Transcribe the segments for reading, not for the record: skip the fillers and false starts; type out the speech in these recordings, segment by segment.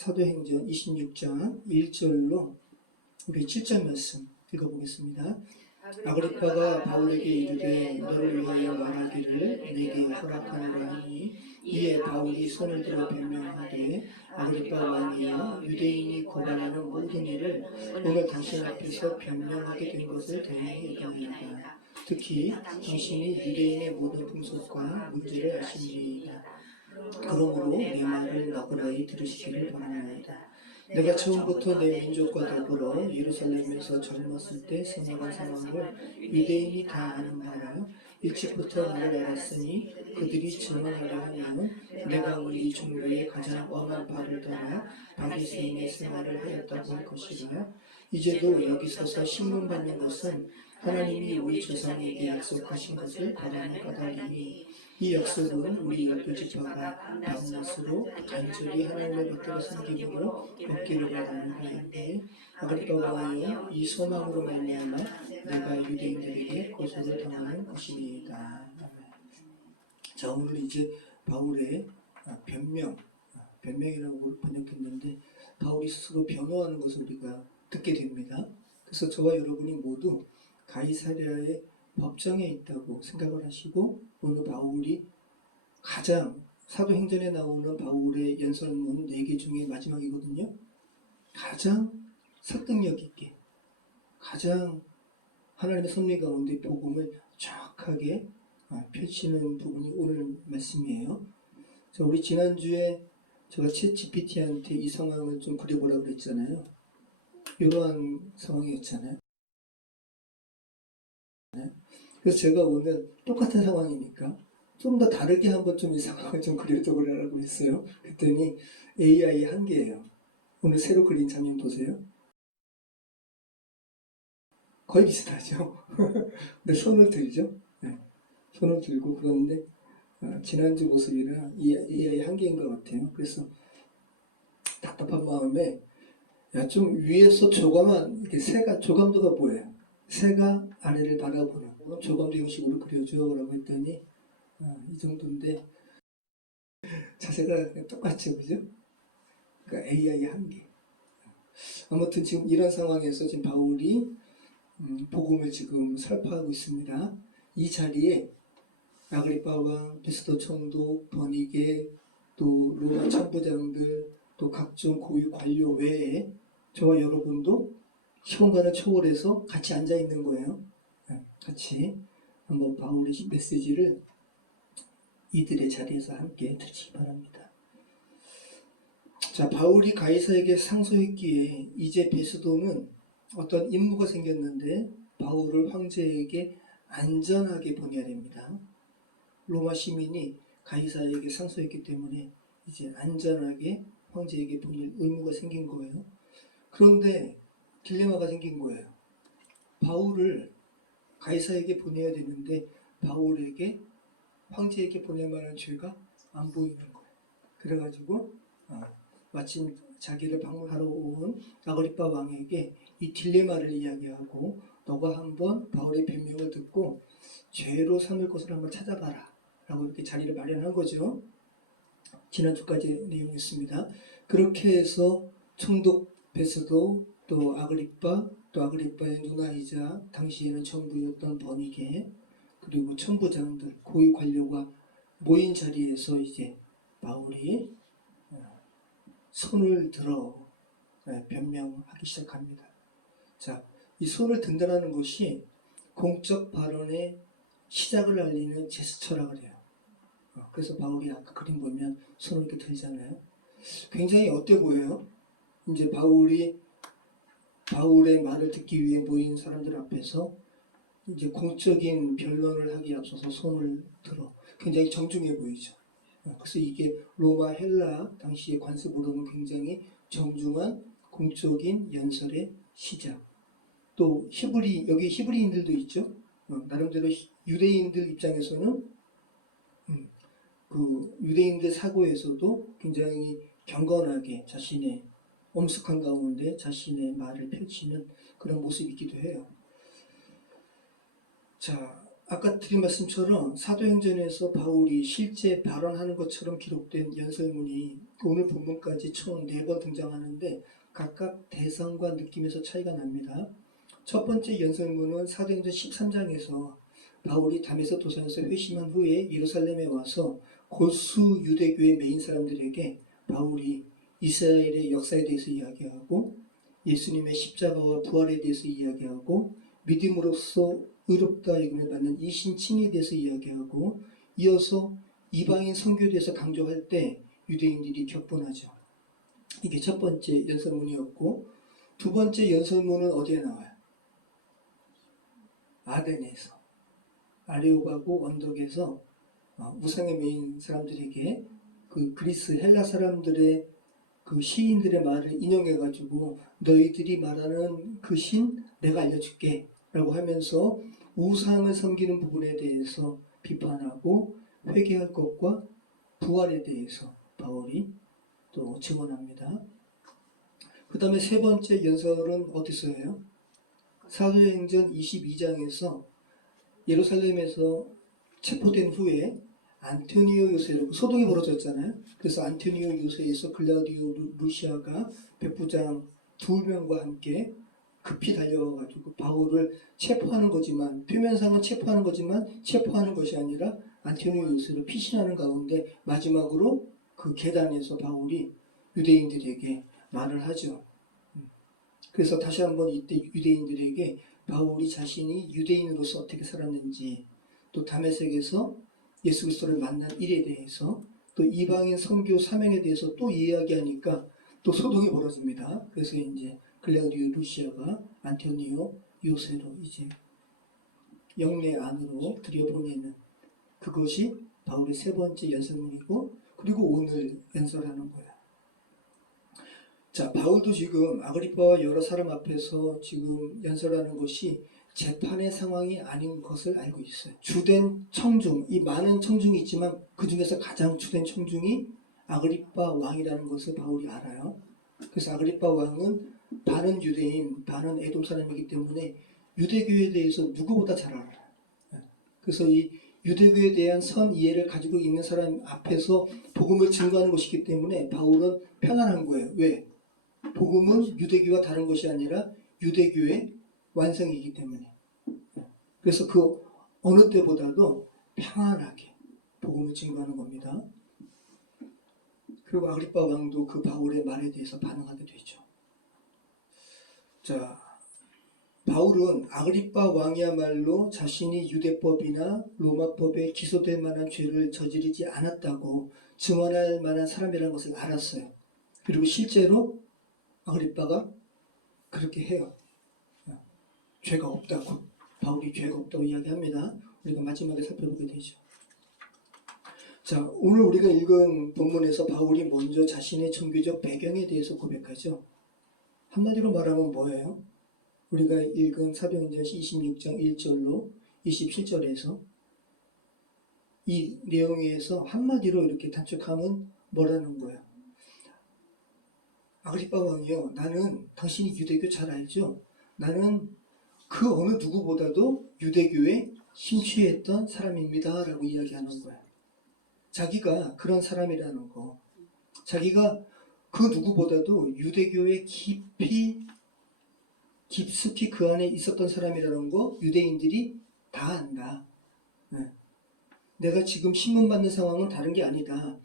사도행전 26장 1절로 우리 7절 말씀 읽어보겠습니다. 아그리빠가 바울에게 이르되 너를 위하여 말하기를 내게 허락하노라 하니 이에 바울이 손을 들어 변명하되 아그리빠 왕이여 유대인이 고발하는 모든 일을 오늘 당신 앞에서 변명하게 된 것을 대단히 여겨나이다. 특히 당신이 유대인의 모든 풍속과 문제를 아시니이다. 그러므로 내 말을 너그러이 들으시기를 바라나이다. 내가 처음부터 내 민족과 더불어 예루살렘에서 젊었을 때 생활한 상황을 유대인이 다 아는 바라 일찍부터 나를 알았으니 그들이 증언하려 하면 내가 우리 종교의 가장 엄한 바를 따라 바리새인의 생활을 하였다고 할 것이라. 이제도 여기 서서 신문받는 것은 하나님이 우리 조상에게 약속하신 것을 바라는 까닭이니 이 약속은 우리 12지파가 밤낮으로 간절히 하나님을 받들어 섬김으로 얻기를 바라는 바인데 아그리빠 왕이여 이 소망으로 말미암아 내가 유대인들에게 고소를 당하는 것이니이다. 자, 오늘 이제 바울의 변명이라고 번역했는데 바울이 스스로 변호하는 것을 우리가 듣게 됩니다. 그래서 저와 여러분이 모두 가이사랴의 법정에 있다고 생각을 하시고 오늘 바울이 가장 사도행전에 나오는 바울의 연설문 4개 중에 마지막이거든요. 가장 설득력 있게 가장 하나님의 섭리 가운데 복음을 정확하게 펼치는 부분이 오늘 말씀이에요. 자, 우리 지난주에 제가 챗 GPT한테 이 상황을 좀 그려보라고 그랬잖아요. 이러한 상황이었잖아요. 그래서 제가 오늘 똑같은 상황이니까 좀 더 다르게 한번 좀 이 상황을 좀 그려줘 보라고 했어요. 그랬더니 AI 한계예요. 오늘 새로 그린 장면 보세요. 거의 비슷하죠. 근데 손을 들죠. 네. 손을 들고 그런데 지난주 모습이랑 이 AI 한계인 것 같아요. 그래서 답답한 마음에 좀 위에서 조감한 이렇게 새가 조감도가 보여요. 새가 아래를 바라보는 조감도 형식으로 그려줘라고 했더니 이 정도인데 자세가 똑같죠, 그죠? 그러니까 AI 한계. 아무튼 지금 이런 상황에서 지금 바울이 복음을 지금 설파하고 있습니다. 이 자리에 아그리빠 왕, 베스도 총독, 버니게, 또 로마 천부장들, 또 각종 고위 관료 외에 저와 여러분도 시공간을 초월해서 같이 앉아 있는 거예요. 같이 한번 바울의 메시지를 이들의 자리에서 함께 듣기 바랍니다. 자, 바울이 가이사에게 상소했기에 이제 베스도는 어떤 임무가 생겼는데 바울을 황제에게 안전하게 보내야 됩니다. 로마 시민이 가이사에게 상소했기 때문에 이제 안전하게 황제에게 보낼 의무가 생긴 거예요. 그런데 딜레마가 생긴 거예요. 바울을 가이사에게 보내야 되는데 바울에게 황제에게 보낼 만한 죄가 안 보이는 거예요. 그래가지고 마침 자기를 방문하러 온 아그리빠 왕에게 이 딜레마를 이야기하고 너가 한번 바울의 변명을 듣고 죄로 삼을 것을 한번 찾아봐라 라고 이렇게 자리를 마련한 거죠. 지난주까지 내용이었습니다. 그렇게 해서 총독 베스도 또 아그리빠의 누나이자 당시에는 정부였던 버니게 그리고 천부장들 고위 관료가 모인 자리에서 이제 바울이 손을 들어 변명하기 시작합니다. 자, 이 손을 든다는 것이 공적 발언의 시작을 알리는 제스처라고 그래요. 그래서 바울이 아까 그림 보면 손을 이렇게 들잖아요. 굉장히 어때 보여요? 이제 바울의 말을 듣기 위해 모인 사람들 앞에서 이제 공적인 변론을 하기에 앞서서 손을 들어 굉장히 정중해 보이죠. 그래서 이게 로마 헬라 당시의 관습으로는 굉장히 정중한 공적인 연설의 시작. 또 여기 히브리인들도 있죠. 나름대로 유대인들 입장에서는 그 유대인들 사고에서도 굉장히 경건하게 자신의 엄숙한 가운데 자신의 말을 펼치는 그런 모습이기도 해요. 자, 아까 드린 말씀처럼 사도행전에서 바울이 실제 발언하는 것처럼 기록된 연설문이 오늘 본문까지 총 4번 등장하는데 각각 대상과 느낌에서 차이가 납니다. 첫 번째 연설문은 사도행전 13장에서 바울이 다메섹 도상에서 회심한 후에 예루살렘에 와서 골수 유대교의 메인 사람들에게 바울이 이스라엘의 역사에 대해서 이야기하고 예수님의 십자가와 부활에 대해서 이야기하고 믿음으로써 의롭다 여김을 받는 이 신칭에 대해서 이야기하고 이어서 이방인 선교에 대해서 강조할 때 유대인들이 격분하죠. 이게 첫 번째 연설문이었고 두 번째 연설문은 어디에 나와요? 아덴에서 아레오가고 언덕에서 우상의 메인 사람들에게 그 그리스 헬라 사람들의 그 시인들의 말을 인용해가지고 너희들이 말하는 그 신 내가 알려줄게 라고 하면서 우상을 섬기는 부분에 대해서 비판하고 회개할 것과 부활에 대해서 바울이 또 증언합니다. 그 다음에 세 번째 연설은 어디서 해요? 사도행전 22장에서 예루살렘에서 체포된 후에 안토니오 요새로 소동이 벌어졌잖아요. 그래서 안토니오 요새에서 글라우디오 루시아가 백부장 2명과 함께 급히 달려와가지고 바울을 체포하는 거지만 표면상은 체포하는 거지만 체포하는 것이 아니라 안토니오 요새로 피신하는 가운데 마지막으로 그 계단에서 바울이 유대인들에게 말을 하죠. 그래서 다시 한번 이때 유대인들에게 바울이 자신이 유대인으로서 어떻게 살았는지 또 다메섹에서 예수 그리스도를 만난 일에 대해서 또 이방인 선교 사명에 대해서 또 이야기하니까 또 소동이 벌어집니다. 그래서 이제 글라우디오 루시아가 안토니오 요새로 이제 영내 안으로 들여보내는 그것이 바울의 세 번째 연설문이고 그리고 오늘 연설하는 거예요. 자, 바울도 지금 아그리빠와 여러 사람 앞에서 지금 연설하는 것이 재판의 상황이 아닌 것을 알고 있어요. 주된 청중, 이 많은 청중이 있지만 그 중에서 가장 주된 청중이 아그리빠 왕이라는 것을 바울이 알아요. 그래서 아그리빠 왕은 반은 유대인, 반은 에돔 사람이기 때문에 유대교에 대해서 누구보다 잘 알아요. 그래서 이 유대교에 대한 선 이해를 가지고 있는 사람 앞에서 복음을 증거하는 것이기 때문에 바울은 편안한 거예요. 왜? 복음은 유대교와 다른 것이 아니라 유대교의 완성이기 때문에. 그래서 그 어느 때보다도 평안하게 복음을 증거하는 겁니다. 그리고 아그리빠 왕도 그 바울의 말에 대해서 반응하게 되죠. 자, 바울은 아그리빠 왕이야말로 자신이 유대법이나 로마법에 기소될 만한 죄를 저지르지 않았다고 증언할 만한 사람이라는 것을 알았어요. 그리고 실제로 아그리빠가 그렇게 해요. 죄가 없다고. 바울이 죄가 없다고 이야기합니다. 우리가 마지막에 살펴보게 되죠. 자, 오늘 우리가 읽은 본문에서 바울이 먼저 자신의 종교적 배경에 대해서 고백하죠. 한마디로 말하면 뭐예요? 우리가 읽은 사도행전 26장 1절로 27절에서 이 내용에서 한마디로 이렇게 단축하면 뭐라는 거야? 아그리빠 왕이요, 나는 당신이 유대교 잘 알죠? 나는 그 어느 누구보다도 유대교에 심취했던 사람입니다 라고 이야기하는 거야. 자기가 그런 사람이라는 거, 자기가 그 누구보다도 유대교에 깊숙이 그 안에 있었던 사람이라는 거 유대인들이 다 안다. 내가 지금 신문받는 상황은 다른 게 아니다.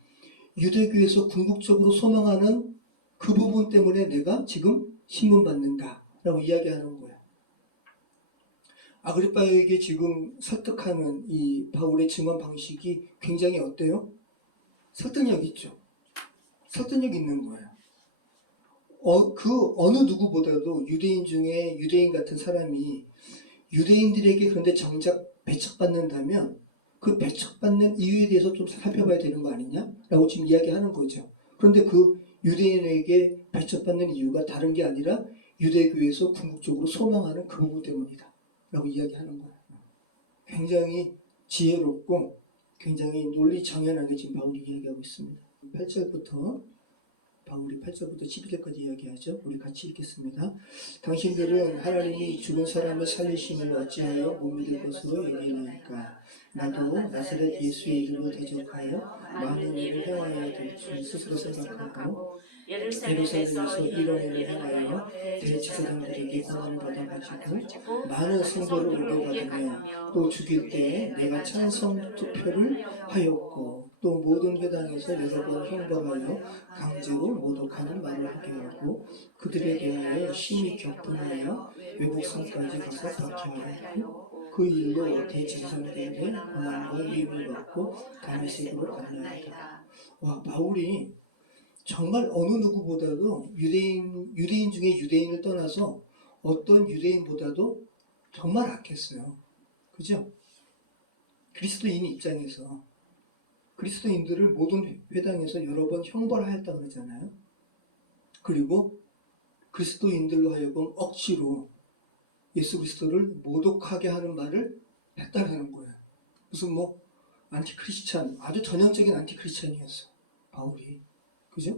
유대교에서 궁극적으로 소망하는 그 부분 때문에 내가 지금 신문받는다 라고 이야기하는 거야. 아그리빠에게 지금 설득하는 이 바울의 증언 방식이 굉장히 어때요? 설득력 있죠. 설득력 있는 거예요. 그 어느 누구보다도 유대인 중에 유대인 같은 사람이 유대인들에게 그런데 정작 배척받는다면 그 배척받는 이유에 대해서 좀 살펴봐야 되는 거 아니냐라고 지금 이야기하는 거죠. 그런데 그 유대인에게 배척받는 이유가 다른 게 아니라 유대교에서 궁극적으로 소망하는 그 부분 때문이다 라고 이야기하는 거예요. 굉장히 지혜롭고 굉장히 논리 정연하게 지금 바울이 이야기하고 있습니다. 8절부터 바울이 8절부터 11절까지 이야기하죠. 우리 같이 읽겠습니다. 당신들은 하나님이 죽은 사람을 살리심을 어찌하여 못 믿을 것으로 여기나이까. 나도 나사렛 예수의 이름을 대적하여 많은 일을 행하여야 될 줄 스스로 생각하고 예루살렘에서 이런 일을 행하여 대제사장들에게 권한을 받아가지고 많은 성도를 오게 받으며 또 죽일 때 내가 찬성 투표를 하였고 또 모든 회당에서 여러 번 형벌하여 강제로 모독하는 말을 하게 하고 그들에 대하여 심히 격분하여 외국 성까지 가서 박해하였고 그 일로 대제사장들의 고난과 위임을 받고 다메섹으로 안내하였다. 와, 바울이 정말 어느 누구보다도 유대인 중에 유대인을 떠나서 어떤 유대인보다도 정말 악했어요. 그죠? 그리스도인 입장에서 그리스도인들을 모든 회당에서 여러 번 형벌하였다 그러잖아요. 그리고 그리스도인들로 하여금 억지로 예수 그리스도를 모독하게 하는 말을 했다는 거예요. 무슨 뭐 안티크리스찬, 아주 전형적인 안티크리스찬이었어 바울이. 그죠?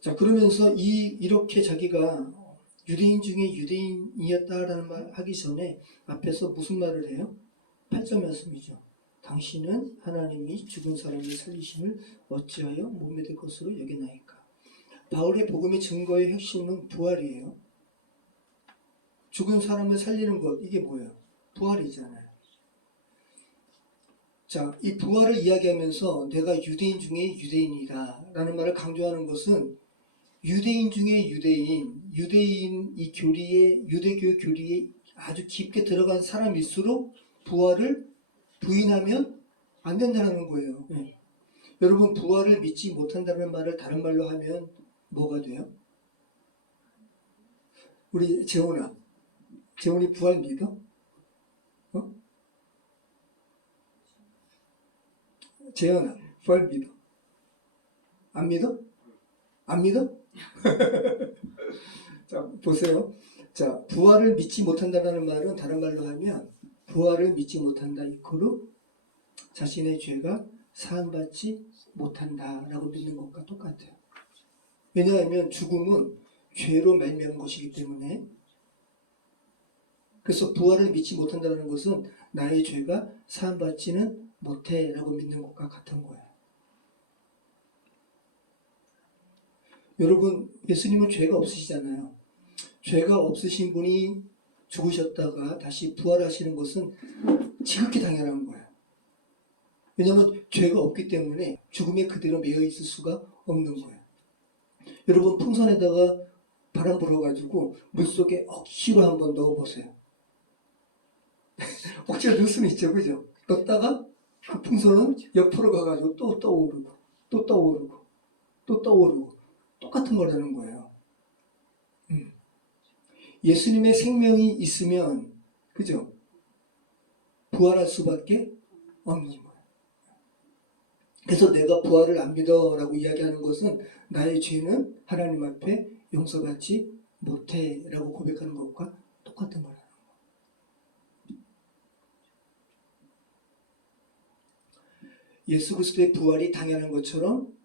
자, 그러면서 이렇게 자기가 유대인 중에 유대인이었다라는 말 하기 전에 앞에서 무슨 말을 해요? 8절 말씀이죠. 당신은 하나님이 죽은 사람을 살리심을 어찌하여 못 믿을 것으로 여기나이까. 바울의 복음의 증거의 핵심은 부활이에요. 죽은 사람을 살리는 것, 이게 뭐예요? 부활이잖아요. 자, 이 부활을 이야기하면서 내가 유대인 중에 유대인이다 라는 말을 강조하는 것은 유대인 중에 유대인 이 교리에, 유대교 교리에 아주 깊게 들어간 사람일수록 부활을 부인하면 안 된다는 거예요. 네. 여러분, 부활을 믿지 못한다는 말을 다른 말로 하면 뭐가 돼요? 우리 재훈이 부활 믿어? 어? 재현아, 부활 믿어? 안 믿어? 안 믿어? 자, 보세요. 자, 부활을 믿지 못한다는 말은 다른 말로 하면 부활을 믿지 못한다 이코르 자신의 죄가 사함받지 못한다라고 믿는 것과 똑같아요. 왜냐하면 죽음은 죄로 말미암은 것이기 때문에. 그래서 부활을 믿지 못한다는 것은 나의 죄가 사함받지는 못해라고 믿는 것과 같은 거예요. 여러분, 예수님은 죄가 없으시잖아요. 죄가 없으신 분이 죽으셨다가 다시 부활하시는 것은 지극히 당연한 거예요. 왜냐하면 죄가 없기 때문에 죽음에 그대로 매여 있을 수가 없는 거예요. 여러분, 풍선에다가 바람 불어가지고 물속에 억지로 한번 넣어보세요. 억지로 넣을 수는 있죠, 그죠? 넣다가 그 풍선은 옆으로 가가지고 또 떠오르고 또 떠오르고 또 떠오르고 똑같은 거라는 거예요. 예수님의 생명이 있으면, 그죠? 부활할 수밖에 없는 거예요. 그래서 내가 부활을 안 믿어라고 이야기하는 것은 나의 죄는 하나님 앞에 용서받지 못해라고 고백하는 것과 똑같은 거라는 거예요. 예수 그리스도의 부활이 당연한 것처럼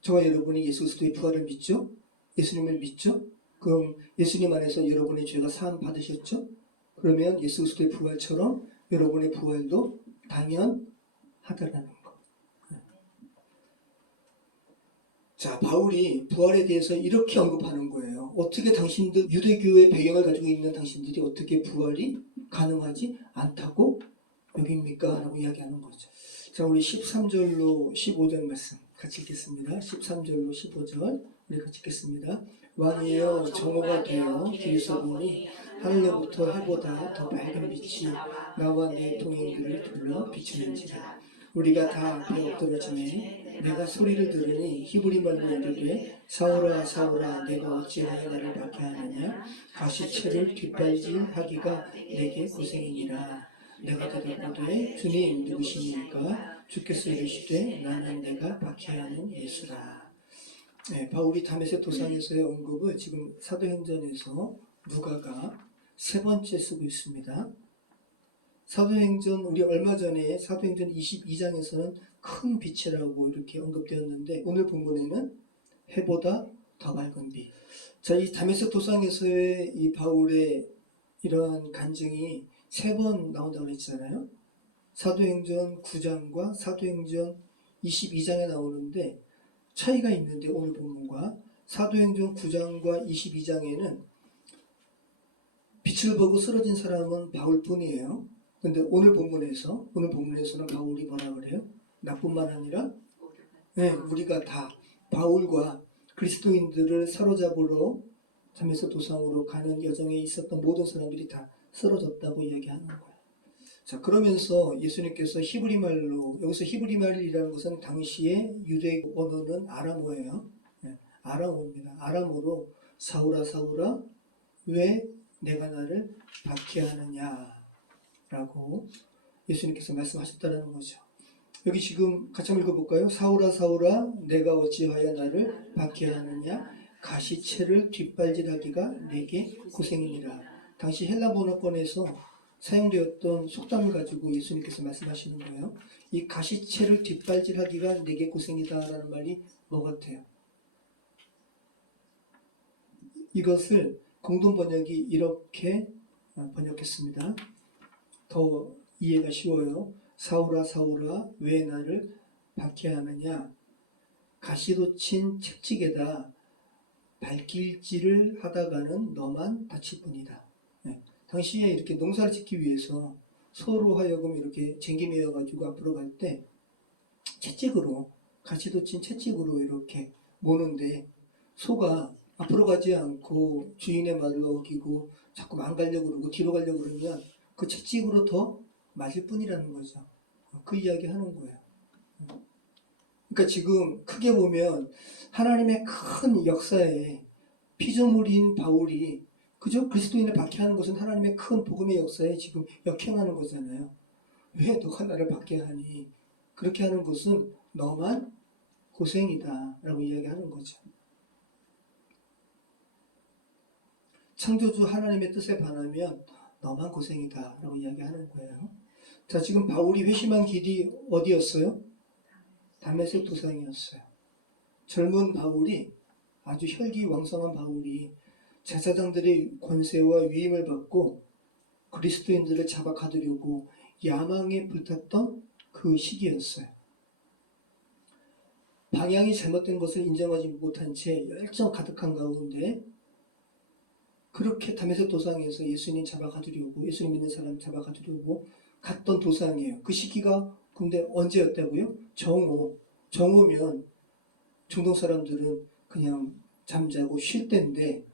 저와 여러분이 예수 그리스도의 부활을 믿죠? 예수님을 믿죠? 그럼 예수님 안에서 여러분의 죄가 사함 받으셨죠? 그러면 예수 그리스도의 부활처럼 여러분의 부활도 당연하다라는 거. 자, 바울이 부활에 대해서 이렇게 언급하는 거예요. 어떻게 당신들, 유대교의 배경을 가지고 있는 당신들이 어떻게 부활이 가능하지 않다고 여깁니까? 라고 이야기하는 거죠. 자, 우리 13절로 15절 말씀 같이 읽겠습니다. 13절로 15절 우리 같이 읽겠습니다. 왕이여 정오가 되어 길에서 보니 하늘로부터 해보다 더 밝은 빛이 나와 내 동행들을 둘러 비추는지라. 우리가 다 앞에 엎드러지매 내가 소리를 들으니 히브리 말로 이르되 사울아 사울아 내가 어찌하여 나를 박해하느냐. 가시채를 뒷발질하기가 내게 고생이니라. 내가 대답하되 주님 누구십니까? 주께서 이르시되 나는 내가 박해하는 예수라. 네, 바울이 다메섹 도상에서의 언급을 지금 사도행전에서 누가가 세 번째 쓰고 있습니다. 사도행전 우리 얼마 전에 사도행전 22장에서는 큰 빛이라고 이렇게 언급되었는데 오늘 본문에는 해보다 더 밝은 빛. 자, 이 다메섹 도상에서의 이 바울의 이러한 간증이 3번 나온다고 했잖아요. 사도행전 9장과 사도행전 22장에 나오는데 차이가 있는데 오늘 본문과 사도행전 9장과 22장에는 빛을 보고 쓰러진 사람은 바울뿐이에요. 근데 오늘 본문에서는 바울이 뭐라 그래요? 나뿐만 아니라 우리가 다 바울과 그리스도인들을 사로잡으러 다메섹 도상으로 가는 여정에 있었던 모든 사람들이 다 쓰러졌다고 이야기하는 거예요. 자, 그러면서 예수님께서 히브리 말로, 여기서 히브리 말이라는 것은 당시의 유대 언어는 아람어예요. 아람어입니다. 아람어로 사울아 사울아 왜 내가 나를 박해하느냐 라고 예수님께서 말씀하셨다는 거죠. 여기 지금 같이 한번 읽어볼까요? 사울아 사울아 내가 어찌하여 나를 박해하느냐 가시채를 뒷발질하기가 내게 고생이니라. 당시 헬라 번역권에서 사용되었던 속담을 가지고 예수님께서 말씀하시는 거예요. 이 가시채를 뒷발질하기가 내게 고생이다 라는 말이 뭐 같아요? 이것을 공동 번역이 이렇게 번역했습니다. 더 이해가 쉬워요. 사울아 사울아 왜 나를 박해하느냐 가시로 친 채찍에다 발길질을 하다가는 너만 다칠 뿐이다. 당시에 이렇게 농사를 짓기 위해서 소로 하여금 이렇게 쟁기매어 가지고 앞으로 갈 때 채찍으로 가시도 친 채찍으로 이렇게 모는데 소가 앞으로 가지 않고 주인의 말을 어기고 자꾸 망가려고 그러고 뒤로 가려고 그러면 그 채찍으로 더 맞을 뿐이라는 거죠. 그 이야기 하는 거예요. 그러니까 지금 크게 보면 하나님의 큰 역사에 피조물인 바울이 그저 그리스도인을 박해하는 것은 하나님의 큰 복음의 역사에 지금 역행하는 거잖아요. 왜 너가 나를 박해하니? 그렇게 하는 것은 너만 고생이다 라고 이야기하는 거죠. 창조주 하나님의 뜻에 반하면 너만 고생이다 라고 이야기하는 거예요. 자, 지금 바울이 회심한 길이 어디였어요? 다메섹 도상이었어요. 젊은 바울이 아주 혈기왕성한 바울이 제사장들의 권세와 위임을 받고 그리스도인들을 잡아 가두려고 야망에 불탔던 그 시기였어요. 방향이 잘못된 것을 인정하지 못한 채 열정 가득한 가운데 그렇게 다메섹 도상에서 예수님 잡아 가두려고 예수님 믿는 사람 잡아 가두려고 갔던 도상이에요. 그 시기가 근데 언제였다고요? 정오면 중동 사람들은 그냥 잠자고 쉴 때인데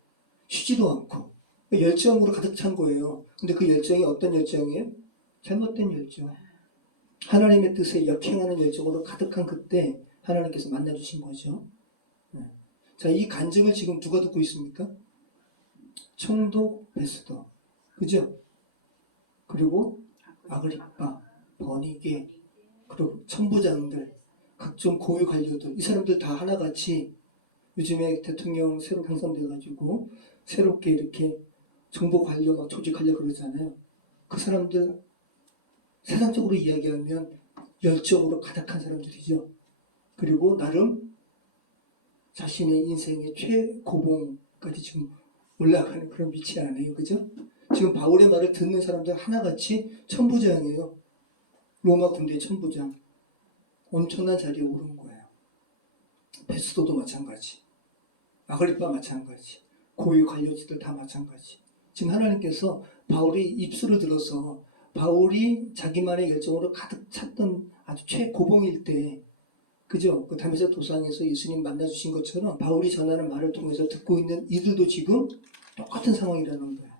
쉬지도 않고 열정으로 가득 찬 거예요. 근데 그 열정이 어떤 열정이에요? 잘못된 열정. 하나님의 뜻에 역행하는 열정으로 가득한 그때 하나님께서 만나주신 거죠. 자, 이 간증을 지금 누가 듣고 있습니까? 총독 베스더, 그죠? 그리고 아그리빠, 버니게, 그리고 천부장들, 각종 고위 관료들, 이 사람들 다 하나같이 요즘에 대통령 새로 당선돼가지고 새롭게 이렇게 정보 관료 막 조직하려고 그러잖아요. 그 사람들 세상적으로 이야기하면 열정으로 가득한 사람들이죠. 그리고 나름 자신의 인생의 최고봉까지 지금 올라가는 그런 위치 아니에요. 그죠? 지금 바울의 말을 듣는 사람들 하나같이 천부장이에요. 로마 군대의 천부장. 엄청난 자리에 오른 거예요. 베스도도 마찬가지. 아그리빠 마찬가지. 고위 관료지들 다 마찬가지. 지금 하나님께서 바울이 입술을 들어서 바울이 자기만의 열정으로 가득 찼던 아주 최고봉일 때 그죠? 그 다메섹 도상에서 예수님 만나주신 것처럼 바울이 전하는 말을 통해서 듣고 있는 이들도 지금 똑같은 상황이라는 거예요.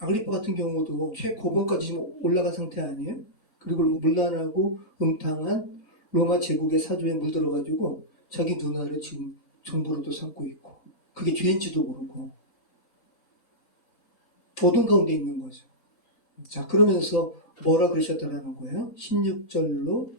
아그리빠 같은 경우도 최고봉까지 지금 올라간 상태 아니에요? 그리고 문란하고 음탕한 로마 제국의 사조에 물들어가지고 자기 누나를 지금 정부로도 삼고 있고 그게 죄인지도 모르고 어둠 가운데 있는 거죠. 자, 그러면서 뭐라 그러셨다라는 거예요? 16절로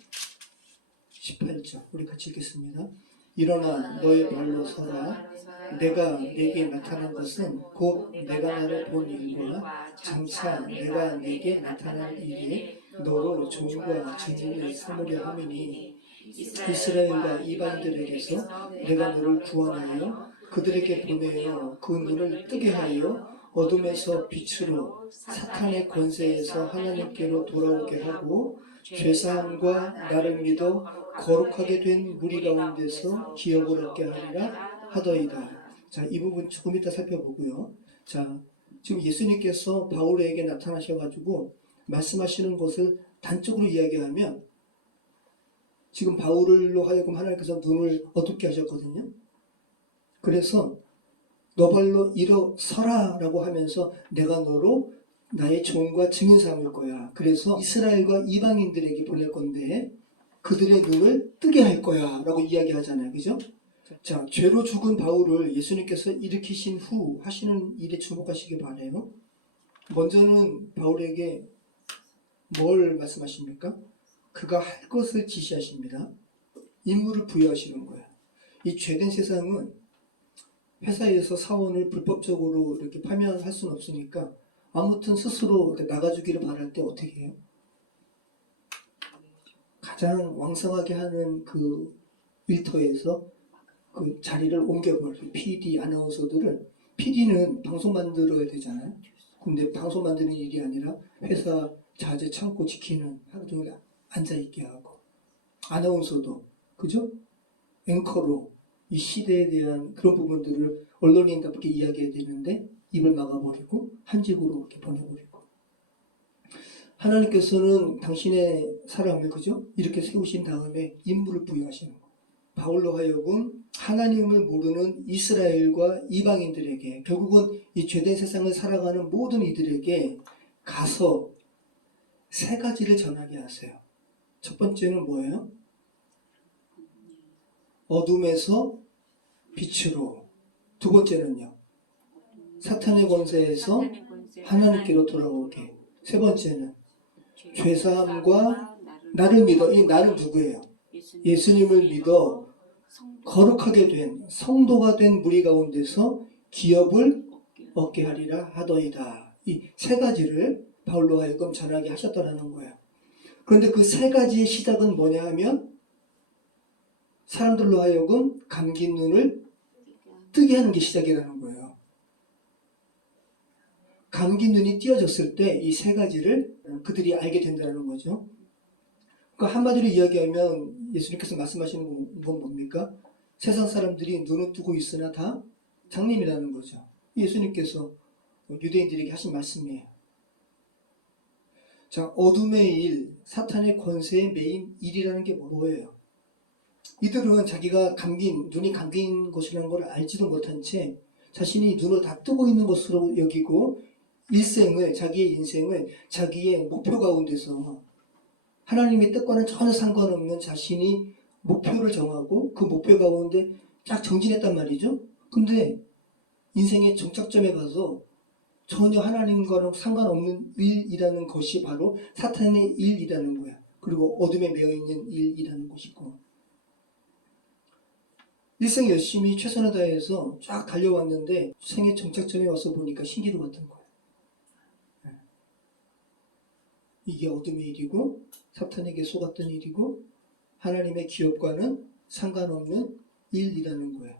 18절 우리 같이 읽겠습니다. 일어나 너의 발로 서라. 내가 네게 나타난 것은 곧 내가 나를 본 일과 장차 내가 네게 나타난 일에 너로 종과 증인을 삼으려 함이니 이스라엘과 이방인들에게서 내가 너를 구원하여 그들에게 보내어 그 눈을 뜨게 하여 어둠에서 빛으로 사탄의 권세에서 하나님께로 돌아오게 하고 죄사함과 나를 믿어 거룩하게 된 무리 가운데서 기업을 얻게 하리라 하더이다. 자, 이 부분 조금 이따 살펴보고요. 자, 지금 예수님께서 바울에게 나타나셔가지고 말씀하시는 것을 단적으로 이야기하면 지금 바울로 하여금 하나님께서 눈을 어둡게 하셨거든요. 그래서 너 발로 일어서라 라고 하면서 내가 너로 나의 종과 증인 삼을 거야. 그래서 이스라엘과 이방인들에게 보낼 건데 그들의 눈을 뜨게 할 거야 라고 이야기하잖아요. 그죠? 자, 죄로 죽은 바울을 예수님께서 일으키신 후 하시는 일에 주목하시기 바라요. 먼저는 바울에게 뭘 말씀하십니까? 그가 할 것을 지시하십니다. 임무를 부여하시는 거예요. 이 죄된 세상은 회사에서 사원을 불법적으로 이렇게 파면할 수는 없으니까 아무튼 스스로 이렇게 나가주기를 바랄 때 어떻게 해요? 가장 왕성하게 하는 그 일터에서 그 자리를 옮겨버려요. PD, 아나운서들을. PD는 방송 만들어야 되잖아요. 근데 방송 만드는 일이 아니라 회사 자재 창고 지키는 하루 종일 앉아있게 하고, 아나운서도 그죠? 앵커로 이 시대에 대한 그런 부분들을 언론인답게 이야기해야 되는데 입을 막아버리고 한직으로 이렇게 보내버리고, 하나님께서는 당신의 사람을 그죠? 이렇게 세우신 다음에 임무를 부여하시는 거예요. 바울로 하여금 하나님을 모르는 이스라엘과 이방인들에게, 결국은 이 죄된 세상을 살아가는 모든 이들에게 가서 세 가지를 전하게 하세요. 첫 번째는 뭐예요? 어둠에서 빛으로. 두 번째는요, 사탄의 권세에서 하나님께로 돌아오게. 세 번째는 죄사함과 나를 믿어. 이 나는 누구예요? 예수님을 믿어 거룩하게 된 성도가 된 무리 가운데서 기업을 얻게 하리라 하더이다. 이 세 가지를 바울로 하여금 전하게 하셨다는 거예요. 그런데 그 세 가지의 시작은 뭐냐 하면 사람들로 하여금 감긴 눈을 뜨게 하는 게 시작이라는 거예요. 감긴 눈이 띄어졌을 때 이 세 가지를 그들이 알게 된다는 거죠. 그러니까 한마디로 이야기하면 예수님께서 말씀하시는 건 뭡니까? 세상 사람들이 눈을 뜨고 있으나 다 장님이라는 거죠. 예수님께서 유대인들에게 하신 말씀이에요. 자, 어둠의 일, 사탄의 권세의 메인 일이라는 게 뭐예요? 이들은 자기가 눈이 감긴 것이라는 걸 알지도 못한 채 자신이 눈을 다 뜨고 있는 것으로 여기고 자기의 인생을 자기의 목표 가운데서 하나님의 뜻과는 전혀 상관없는 자신이 목표를 정하고 그 목표 가운데 쫙 정진했단 말이죠. 근데 인생의 정착점에 가서 전혀 하나님과는 상관없는 일이라는 것이 바로 사탄의 일이라는 거야. 그리고 어둠에 매여있는 일이라는 것이고, 일생 열심히 최선을 다해서 쫙 달려왔는데 생의 정착점에 와서 보니까 신기루같은 거야. 이게 어둠의 일이고 사탄에게 속았던 일이고 하나님의 기업과는 상관없는 일이라는 거예요.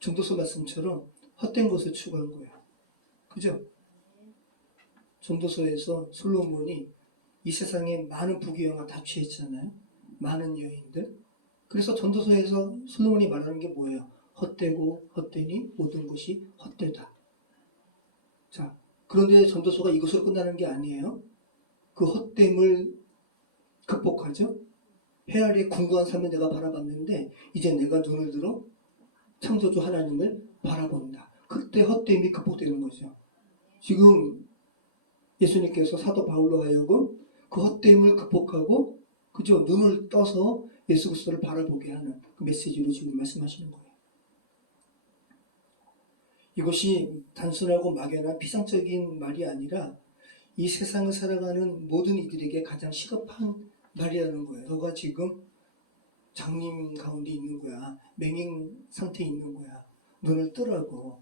전도서 말씀처럼 헛된 것을 추구한 거예요. 그죠? 전도서에서 솔로몬이 이 세상에 많은 부귀영화 다 취했잖아요. 많은 여인들. 그래서 전도서에서 솔로몬이 말하는 게 뭐예요? 헛되고 헛되니 모든 것이 헛되다. 자, 그런데 전도서가 이것으로 끝나는 게 아니에요. 그 헛됨을 극복하죠. 헤아리의 궁극한 삶을 내가 바라봤는데 이제 내가 눈을 들어 창조주 하나님을 바라본다. 그때 헛됨이 극복되는 거죠. 지금 예수님께서 사도 바울로 하여금 그 헛됨을 극복하고 그죠? 눈을 떠서 예수 그리스도를 바라보게 하는 그 메시지로 지금 말씀하시는 거예요. 이것이 단순하고 막연한 피상적인 말이 아니라 이 세상을 살아가는 모든 이들에게 가장 시급한 말이라는 거예요. 너가 지금 장님 가운데 있는 거야. 맹행 상태에 있는 거야. 눈을 뜨라고.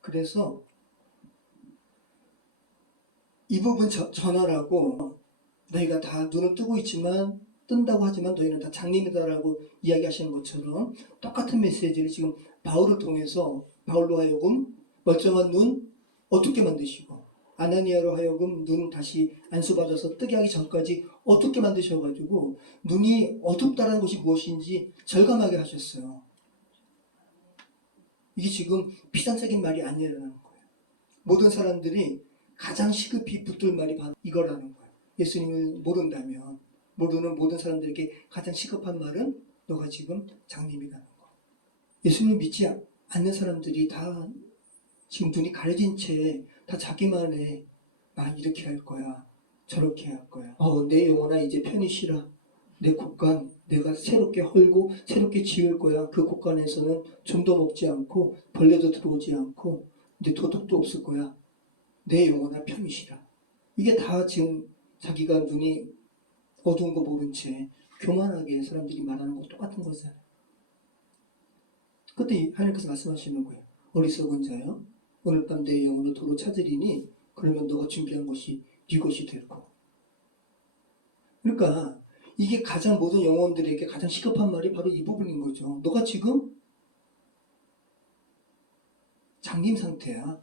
그래서 이 부분 전하라고. 너희가 다 눈을 뜨고 있지만 뜬다고 하지만 너희는 다 장님이다라고 이야기하시는 것처럼 똑같은 메시지를 지금 바울을 통해서 바울로 하여금 멀쩡한 눈 어둡게 만드시고 아나니아로 하여금 눈 다시 안수받아서 뜨게 하기 전까지 어둡게 만드셔가지고 눈이 어둡다는 것이 무엇인지 절감하게 하셨어요. 이게 지금 피상적인 말이 아니라는 거예요. 모든 사람들이 가장 시급히 붙들 말이 바로 이거라는 거예요. 예수님을 모른다면 모르는 모든 사람들에게 가장 시급한 말은 너가 지금 장님이라는 거. 예수님을 믿지 않는 사람들이 다 지금 눈이 가려진 채 다 자기만의 이렇게 할 거야 저렇게 할 거야. 내 영혼아 이제 편히 쉬라. 내 곳간 내가 새롭게 헐고 새롭게 지을 거야. 그 곳간에서는 좀도 먹지 않고 벌레도 들어오지 않고 이제 도둑도 없을 거야. 내 영혼아 편히 쉬라. 이게 다 지금 자기가 눈이 어두운 거 모른 채 교만하게 사람들이 말하는 거 똑같은 거잖아요. 그때 하나님께서 말씀하시는 거예요. 어리석은 자여 오늘 밤 내 영혼을 도로 찾으리니 그러면 너가 준비한 것이 네 것이 될 거. 그러니까 이게 가장 모든 영혼들에게 가장 시급한 말이 바로 이 부분인 거죠. 너가 지금 장님 상태야.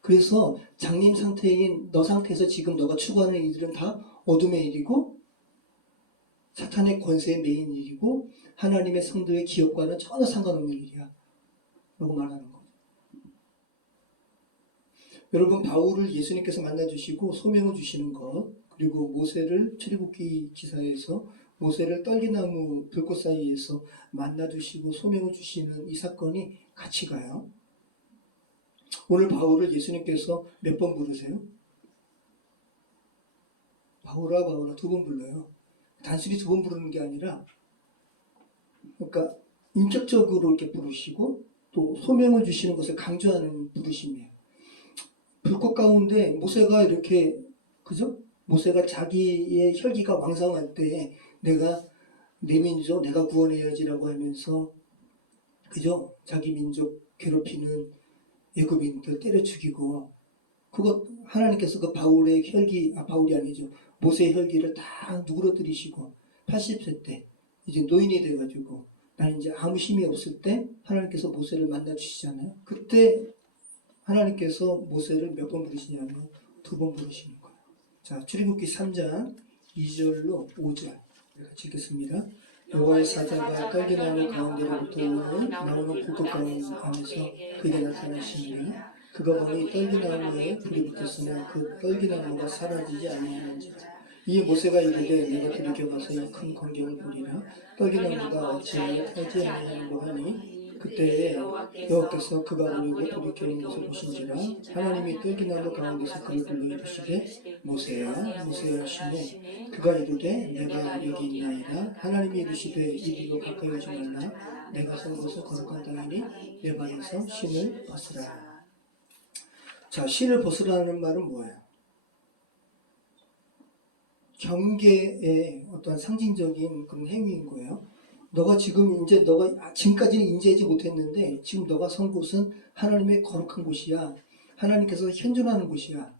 그래서 장님 상태인 너 상태에서 지금 너가 추구하는 일들은 다 어둠의 일이고 사탄의 권세의 메인 일이고 하나님의 성도의 기업과는 전혀 상관없는 일이야 라고 말하는 거죠. 여러분 바울을 예수님께서 만나주시고 소명을 주시는 것 그리고 모세를 출애굽기 기사에서 모세를 떨기나무 불꽃 사이에서 만나주시고 소명을 주시는 이 사건이 같이 가요. 오늘 바울을 예수님께서 몇 번 부르세요? 바울아 바울아 2번 불러요. 단순히 2번 부르는 게 아니라 그러니까 인격적으로 이렇게 부르시고 또 소명을 주시는 것을 강조하는 부르심이에요. 불꽃 가운데 모세가 이렇게 그죠? 모세가 자기의 혈기가 왕성할 때 내가 내 민족 내가 구원해야지라고 하면서 그죠? 자기 민족 괴롭히는 애굽인들 때려 죽이고 그것 하나님께서 그 바울의 혈기 바울이 아니죠. 모세의 혈기를 다 누그러뜨리시고 80세 때 이제 노인이 돼가지고 나는 이제 아무 힘이 없을 때 하나님께서 모세를 만나 주시잖아요. 그때 하나님께서 모세를 몇 번 부르시냐면 2번 부르시는 거예요. 자, 출애굽기 3장 2절로 5절 같이 읽겠습니다. 여호와의 사자가 떨기나무 가운데로부터 나오는 불꽃 안에서 그에게 나타나시니라. 그가 보니 떨기나무에 불이 붙었으나 그 떨기나무가 사라지지 아니하는지라. 이 모세가 이르되 내가 돌이켜가서 이 큰 광경을 보리라. 떨기나무가 어찌하여 타지 아니하는고 하니 그때에 여호와께서 그가 보려고 돌이켜오는 것을 보신지라. 하나님이 떨기나무 가운데서 그를 불러 이르시되 모세야 모세야 하시매 그가 이르되 내가 여기 있나이다. 하나님이 이르시되 이리로 가까이 오지 말라. 내가 선 곳은 거룩한 땅이니 내 발에서 신을 벗으라. 자, 신을 벗으라는 말은 뭐예요? 경계의 어떤 상징적인 그런 행위인 거예요. 너가 지금 이제 너가 지금까지는 인지하지 못했는데 지금 너가 선 곳은 하나님의 거룩한 곳이야. 하나님께서 현존하는 곳이야.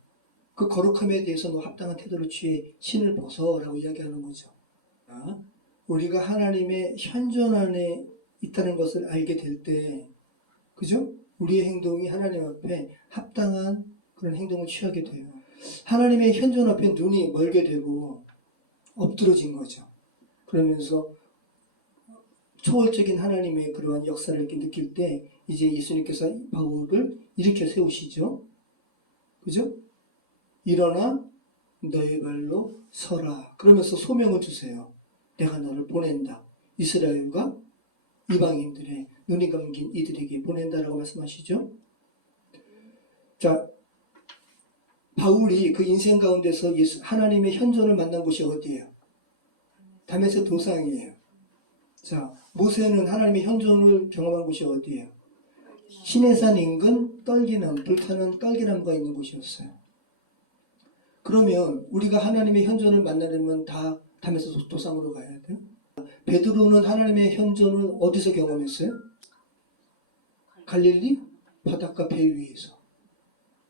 그 거룩함에 대해서 너 합당한 태도를 취해 신을 벗어라고 이야기하는 거죠. 우리가 하나님의 현존 안에 있다는 것을 알게 될 때, 그죠? 우리의 행동이 하나님 앞에 합당한 그런 행동을 취하게 돼요. 하나님의 현존 앞에 눈이 멀게 되고 엎드러진 거죠. 그러면서 초월적인 하나님의 그러한 역사를 이렇게 느낄 때 이제 예수님께서 바울을 일으켜 세우시죠. 그죠? 일어나 너의 발로 서라. 그러면서 소명을 주세요. 내가 너를 보낸다. 이스라엘과 이방인들의 눈이 감긴 이들에게 보낸다라고 말씀하시죠. 자, 바울이 그 인생 가운데서 하나님의 현존을 만난 곳이 어디예요? 다메섹 도상이에요. 자, 모세는 하나님의 현존을 경험한 곳이 어디예요? 시내산 인근 떨기나무, 불타는 떨기나무가 있는 곳이었어요. 그러면 우리가 하나님의 현존을 만나려면 다 다메섹 도상으로 가야 돼요? 베드로는 하나님의 현존을 어디서 경험했어요? 갈릴리 바닷가 배 위에서.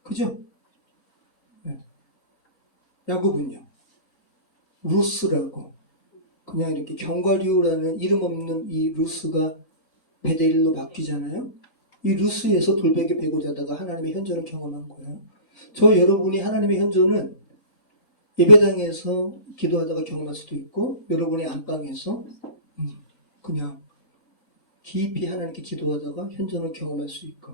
그죠? 네. 야고보는요. 루스라고 그냥 이렇게 견과류라는 이름 없는 이 루스가 베델로 바뀌잖아요. 이 루스에서 돌베개 베고 자다가 하나님의 현존을 경험한 거예요. 저 여러분이 하나님의 현존은 예배당에서 기도하다가 경험할 수도 있고 여러분의 안방에서 그냥 깊이 하나님께 기도하다가 현존을 경험할 수 있고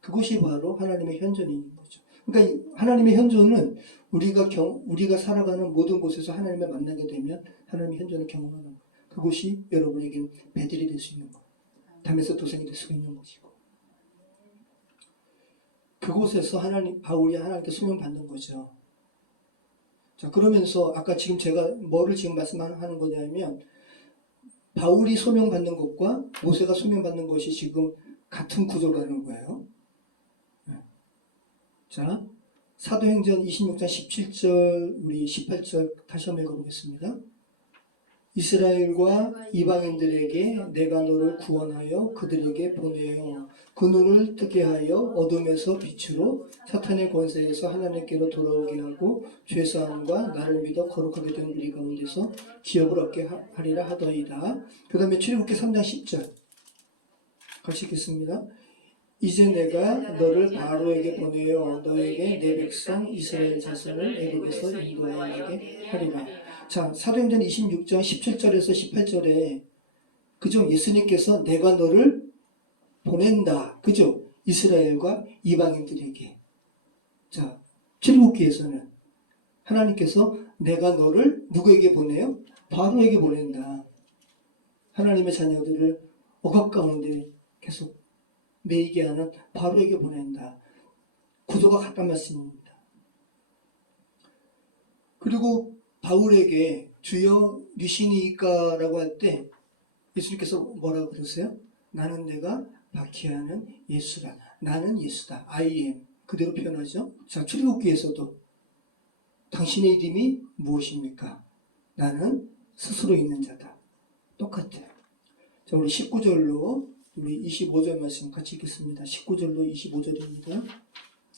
그것이 바로 하나님의 현존인 거죠. 그러니까 하나님의 현존은 우리가 살아가는 모든 곳에서 하나님을 만나게 되면 하나님의 현존을 경험하는 거예요. 그것이 여러분에게는 베델이 될 수 있는 거예요. 담에서 도생이 될 수 있는 것이고 그곳에서 바울이 하나님께 소명받는 거죠. 자, 그러면서 아까 지금 제가 뭐를 지금 말씀하는 거냐면 바울이 소명받는 것과 모세가 소명받는 것이 지금 같은 구조라는 거예요. 자, 사도행전 26장 17절 우리 18절 다시 한번 읽어보겠습니다. 이스라엘과 이방인들에게 내가 너를 구원하여 그들에게 보내어 그 눈을 뜨게 하여 어둠에서 빛으로 사탄의 권세에서 하나님께로 돌아오게 하고 죄사함과 나를 믿어 거룩하게 된 우리 가운데서 기업을 얻게 하리라 하더이다. 그 다음에 출애굽기 3장 10절 같이 읽겠습니다. 이제 내가 너를 바로에게 보내어 너에게 내 백성 이스라엘 자손을 애굽에서 인도하게 하리라. 자, 사도행전 26장 17절에서 18절에 그죠? 예수님께서 내가 너를 보낸다. 그죠? 이스라엘과 이방인들에게. 자, 출애굽기에서는 하나님께서 내가 너를 누구에게 보내요? 바로에게 보낸다. 하나님의 자녀들을 억압 가운데 계속 매이게 하는 바로에게 보낸다. 구조가 같단 말씀입니다. 그리고 바울에게 주여 유신이니까라고 할 때 예수님께서 뭐라고 그러세요? 나는 내가 박해하는 예수다. 나는 예수다. I am. 그대로 표현하죠. 자, 출애굽기에서도 당신의 이름이 무엇입니까? 나는 스스로 있는 자다. 똑같아요. 자, 우리 19절로 우리 25절 말씀 같이 읽겠습니다. 19절로 25절입니다.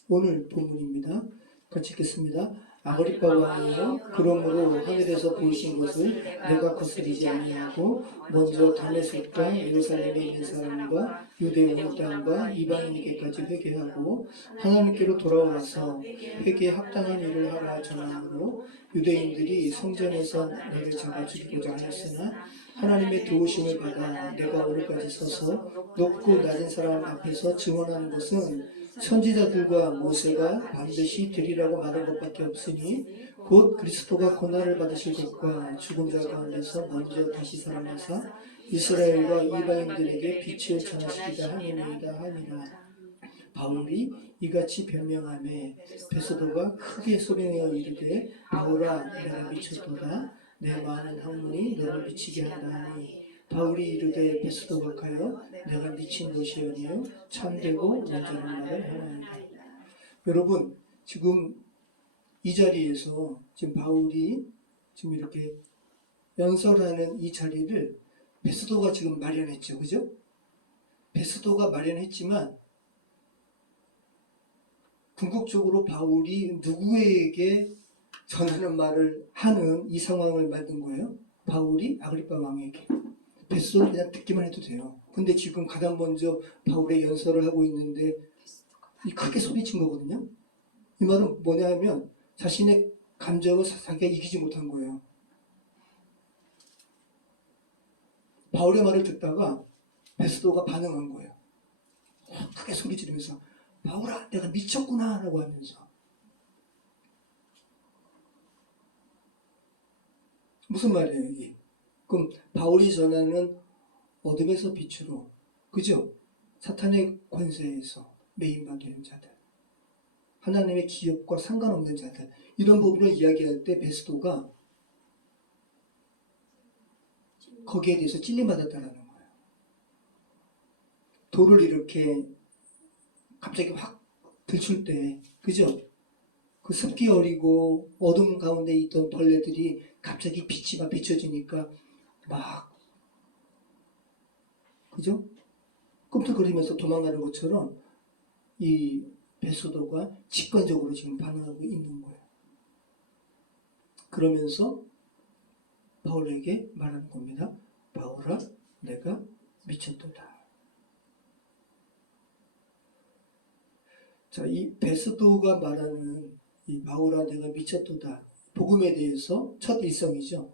오늘 본문입니다. 같이 읽겠습니다. 아그리빠 왕이여 그러므로 하늘에서 보이신 것을 내가 거스리지 아니하고 먼저 다메섹과 예루살렘에 있는 사람과 유대 온 땅과 이방인에게까지 회개하고 하나님께로 돌아와서 회개에 합당한 일을 하라 전함으로 유대인들이 성전에서 나를 잡아 죽이고자 하였으나 하나님의 도우심을 받아 내가 오늘까지 서서 높고 낮은 사람 앞에서 증언하는 것은 선지자들과 모세가 반드시 되리라고 말한 것밖에 없으니 곧 그리스도가 고난을 받으실 것과 죽은 자 가운데서 먼저 다시 살아나사 이스라엘과 이방인들에게 빛을 전하시리라 하니이다 하니라. 바울이 이같이 변명하며 베스도가 크게 소리내어 이르되 바울아 내가 미쳤도다. 내 많은 학문이 너를 미치게 한다 하니 바울이 이르되 베스도가 가여 내가 미친 것이 아니요 참되고 온전한 말을 하나이다. 여러분 지금 이 자리에서 지금 바울이 지금 이렇게 연설하는 이 자리를 베스도가 지금 마련했죠. 그죠? 베스도가 마련했지만 궁극적으로 바울이 누구에게 전하는 말을 하는 이 상황을 만든 거예요. 바울이 아그리빠 왕에게. 베스도는 그냥 듣기만 해도 돼요. 근데 지금 가장 먼저 바울의 연설을 하고 있는데 크게 소리친 거거든요. 이 말은 뭐냐 하면 자신의 감정을 자기가 이기지 못한 거예요. 바울의 말을 듣다가 베스도가 반응한 거예요. 크게 소리 지르면서 바울아 내가 미쳤구나 라고 하면서. 무슨 말이에요 이게? 그럼 바울이 전하는 어둠에서 빛으로 그죠? 사탄의 권세에서 매임받는 자들 하나님의 기업과 상관없는 자들 이런 부분을 이야기할 때 베스도가 거기에 대해서 찔림받았다는 거예요. 돌을 이렇게 갑자기 확 들출 때 그죠? 그 습기 어리고 어둠 가운데 있던 벌레들이 갑자기 빛이 막 비춰지니까 막 그죠? 꿈틀거리면서 도망가는 것처럼 이 베스도가 직관적으로 지금 반응하고 있는 거예요. 그러면서 바울에게 말하는 겁니다. 바울아, 내가 미쳤도다. 자, 이 베스도가 말하는 이 바울아, 내가 미쳤도다. 복음에 대해서 첫 일성이죠.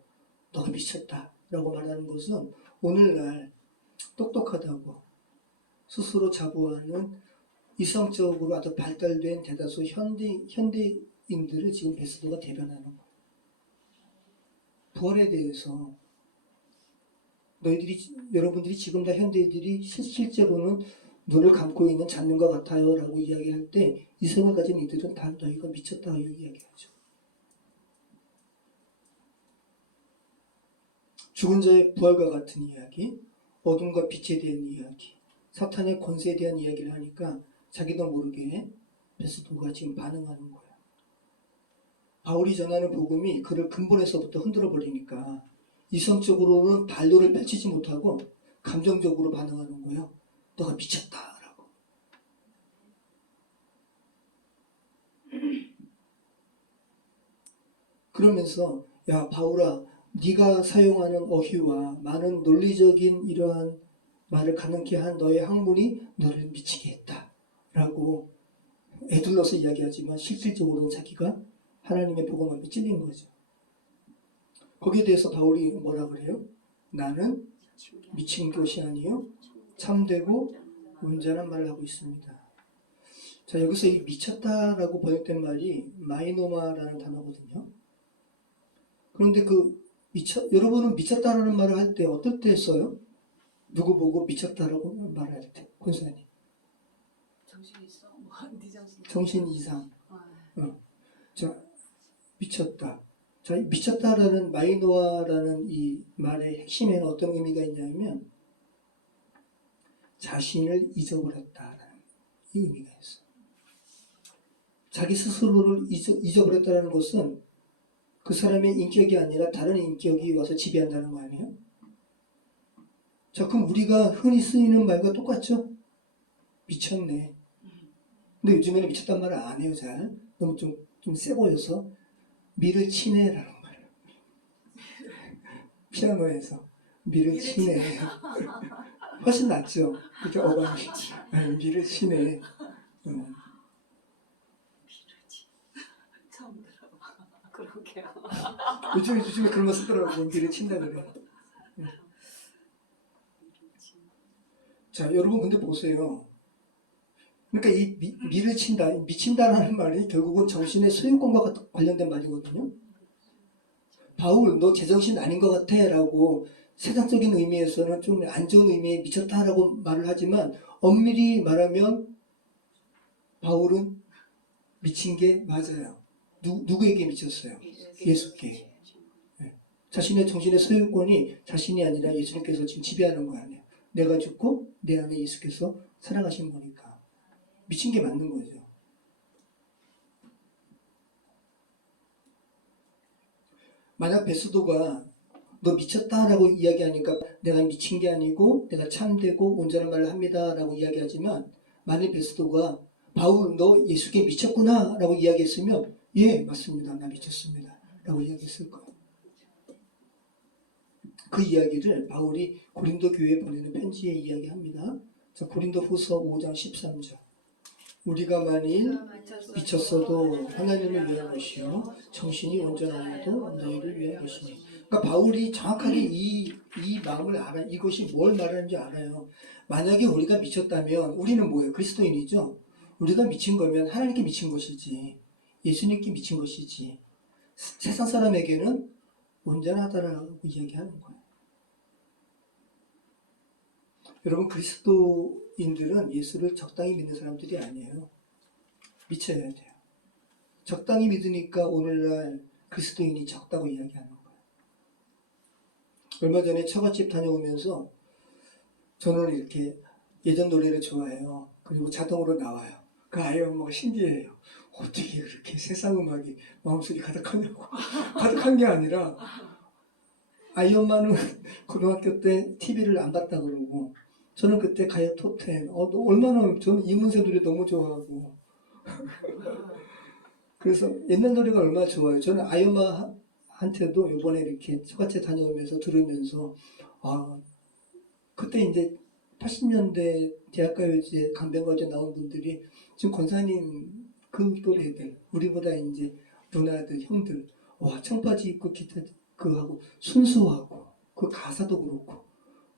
너가 미쳤다. 라고 말하는 것은 오늘날 똑똑하다고 스스로 자부하는 이성적으로 아주 발달된 대다수 현대인들을 지금 베스도가 대변하는 거예요. 부활에 대해서 여러분들이 지금 다 현대인들이 실제로는 눈을 감고 있는 잡는 것 같아요 라고 이야기할 때 이성을 가진 이들은 다 너희가 미쳤다고 이야기하죠. 죽은 자의 부활과 같은 이야기, 어둠과 빛에 대한 이야기, 사탄의 권세에 대한 이야기를 하니까 자기도 모르게 베스도가 지금 반응하는 거예요. 바울이 전하는 복음이 그를 근본에서부터 흔들어 버리니까 이성적으로는 반론을 펼치지 못하고 감정적으로 반응하는 거예요. 너가 미쳤다라고. 그러면서 야 바울아, 네가 사용하는 어휘와 많은 논리적인 이러한 말을 가능케 한 너의 학문이 너를 미치게 했다라고 애둘러서 이야기하지만 실질적으로는 자기가 하나님의 복음 앞에 찔린 거죠. 거기에 대해서 바울이 뭐라 그래요? 나는 미친 것이 아니요 참되고 온전한 말을 하고 있습니다. 자, 여기서 이 미쳤다라고 번역된 말이 마이노마라는 단어거든요. 그런데 여러분은 미쳤다라는 말을 할 때 어떨 때 써요? 누구 보고 미쳤다라고 말할 때, 권사님. 정신 있어? 네 정신 이상. 자, 미쳤다. 자, 미쳤다라는 마이노아라는 이 말의 핵심에는 어떤 의미가 있냐면 자신을 잊어버렸다라는 이 의미가 있어요. 자기 스스로를 잊어버렸다는 것은 그 사람의 인격이 아니라 다른 인격이 와서 지배한다는 거 아니에요? 자, 그럼 우리가 흔히 쓰이는 말과 똑같죠? 미쳤네. 근데 요즘에는 미쳤단 말을 안 해요, 잘. 너무 좀 세 보여서. 미를 치네라는 말. 피아노에서. 미를 치네. 훨씬 낫죠? 그죠? 어감이. 미를 치네. 처음 들어봐. 그러게요. 요즘에 그런 거 쓰더라고요. 미를 친다 그래. 자, 여러분 근데 보세요. 그러니까 이 미를 친다, 미친다라는 말이 결국은 정신의 소유권과 관련된 말이거든요. 바울, 너 제정신 아닌 것 같아 라고 세상적인 의미에서는 좀 안 좋은 의미에 미쳤다라고 말을 하지만 엄밀히 말하면 바울은 미친 게 맞아요. 누구에게 미쳤어요? 예수께. 네. 자신의 정신의 소유권이 자신이 아니라 예수님께서 지금 지배하는 거 아니에요. 내가 죽고 내 안에 예수께서 살아가신 거니까. 미친 게 맞는 거죠. 만약 베스도가 너 미쳤다라고 이야기하니까 내가 미친 게 아니고 내가 참되고 온전한 말을 합니다라고 이야기하지만 만약 베스도가 바울 너 예수께 미쳤구나 라고 이야기했으면 예 맞습니다 나 미쳤습니다 라고 이야기했을 거예요. 그 이야기를 바울이 고린도 교회에 보내는 편지에 이야기합니다. 자, 고린도 후서 5장 13절 우리가 만일 미쳤어도 하나님을 위한 것이요 정신이 온전하여도 너희를 위한 것이니. 그러니까 바울이 정확하게 이 마음을 알아. 이것이 뭘 말하는지 알아요. 만약에 우리가 미쳤다면 우리는 뭐예요? 그리스도인이죠. 우리가 미친 거면 하나님께 미친 것이지 예수님께 미친 것이지 세상 사람에게는 온전하다라고 이야기하는 거예요. 여러분 그리스도인들은 예수를 적당히 믿는 사람들이 아니에요. 미쳐야 돼요. 적당히 믿으니까 오늘날 그리스도인이 적다고 이야기하는 거예요. 얼마 전에 처갓집 다녀오면서 저는 이렇게 예전 노래를 좋아해요. 그리고 자동으로 나와요. 그 아이 엄마가 신기해요. 어떻게 그렇게 세상 음악이 마음속에 가득하냐고. 가득한 게 아니라 아이언만은 고등학교 때 TV를 안 봤다 그러고 저는 그때 가요 톱10 얼마나 저는 이문세 노래 너무 좋아하고 그래서 옛날 노래가 얼마나 좋아요. 저는 아이언만한테도 이번에 이렇게 처갓집 다녀오면서 들으면서 아 그때 이제 80년대 대학가요제 강변가요제 나온 분들이 지금 권사님 그 또래들 우리보다 이제 누나들 형들 와 청바지 입고 기타 그 하고 순수하고 그 가사도 그렇고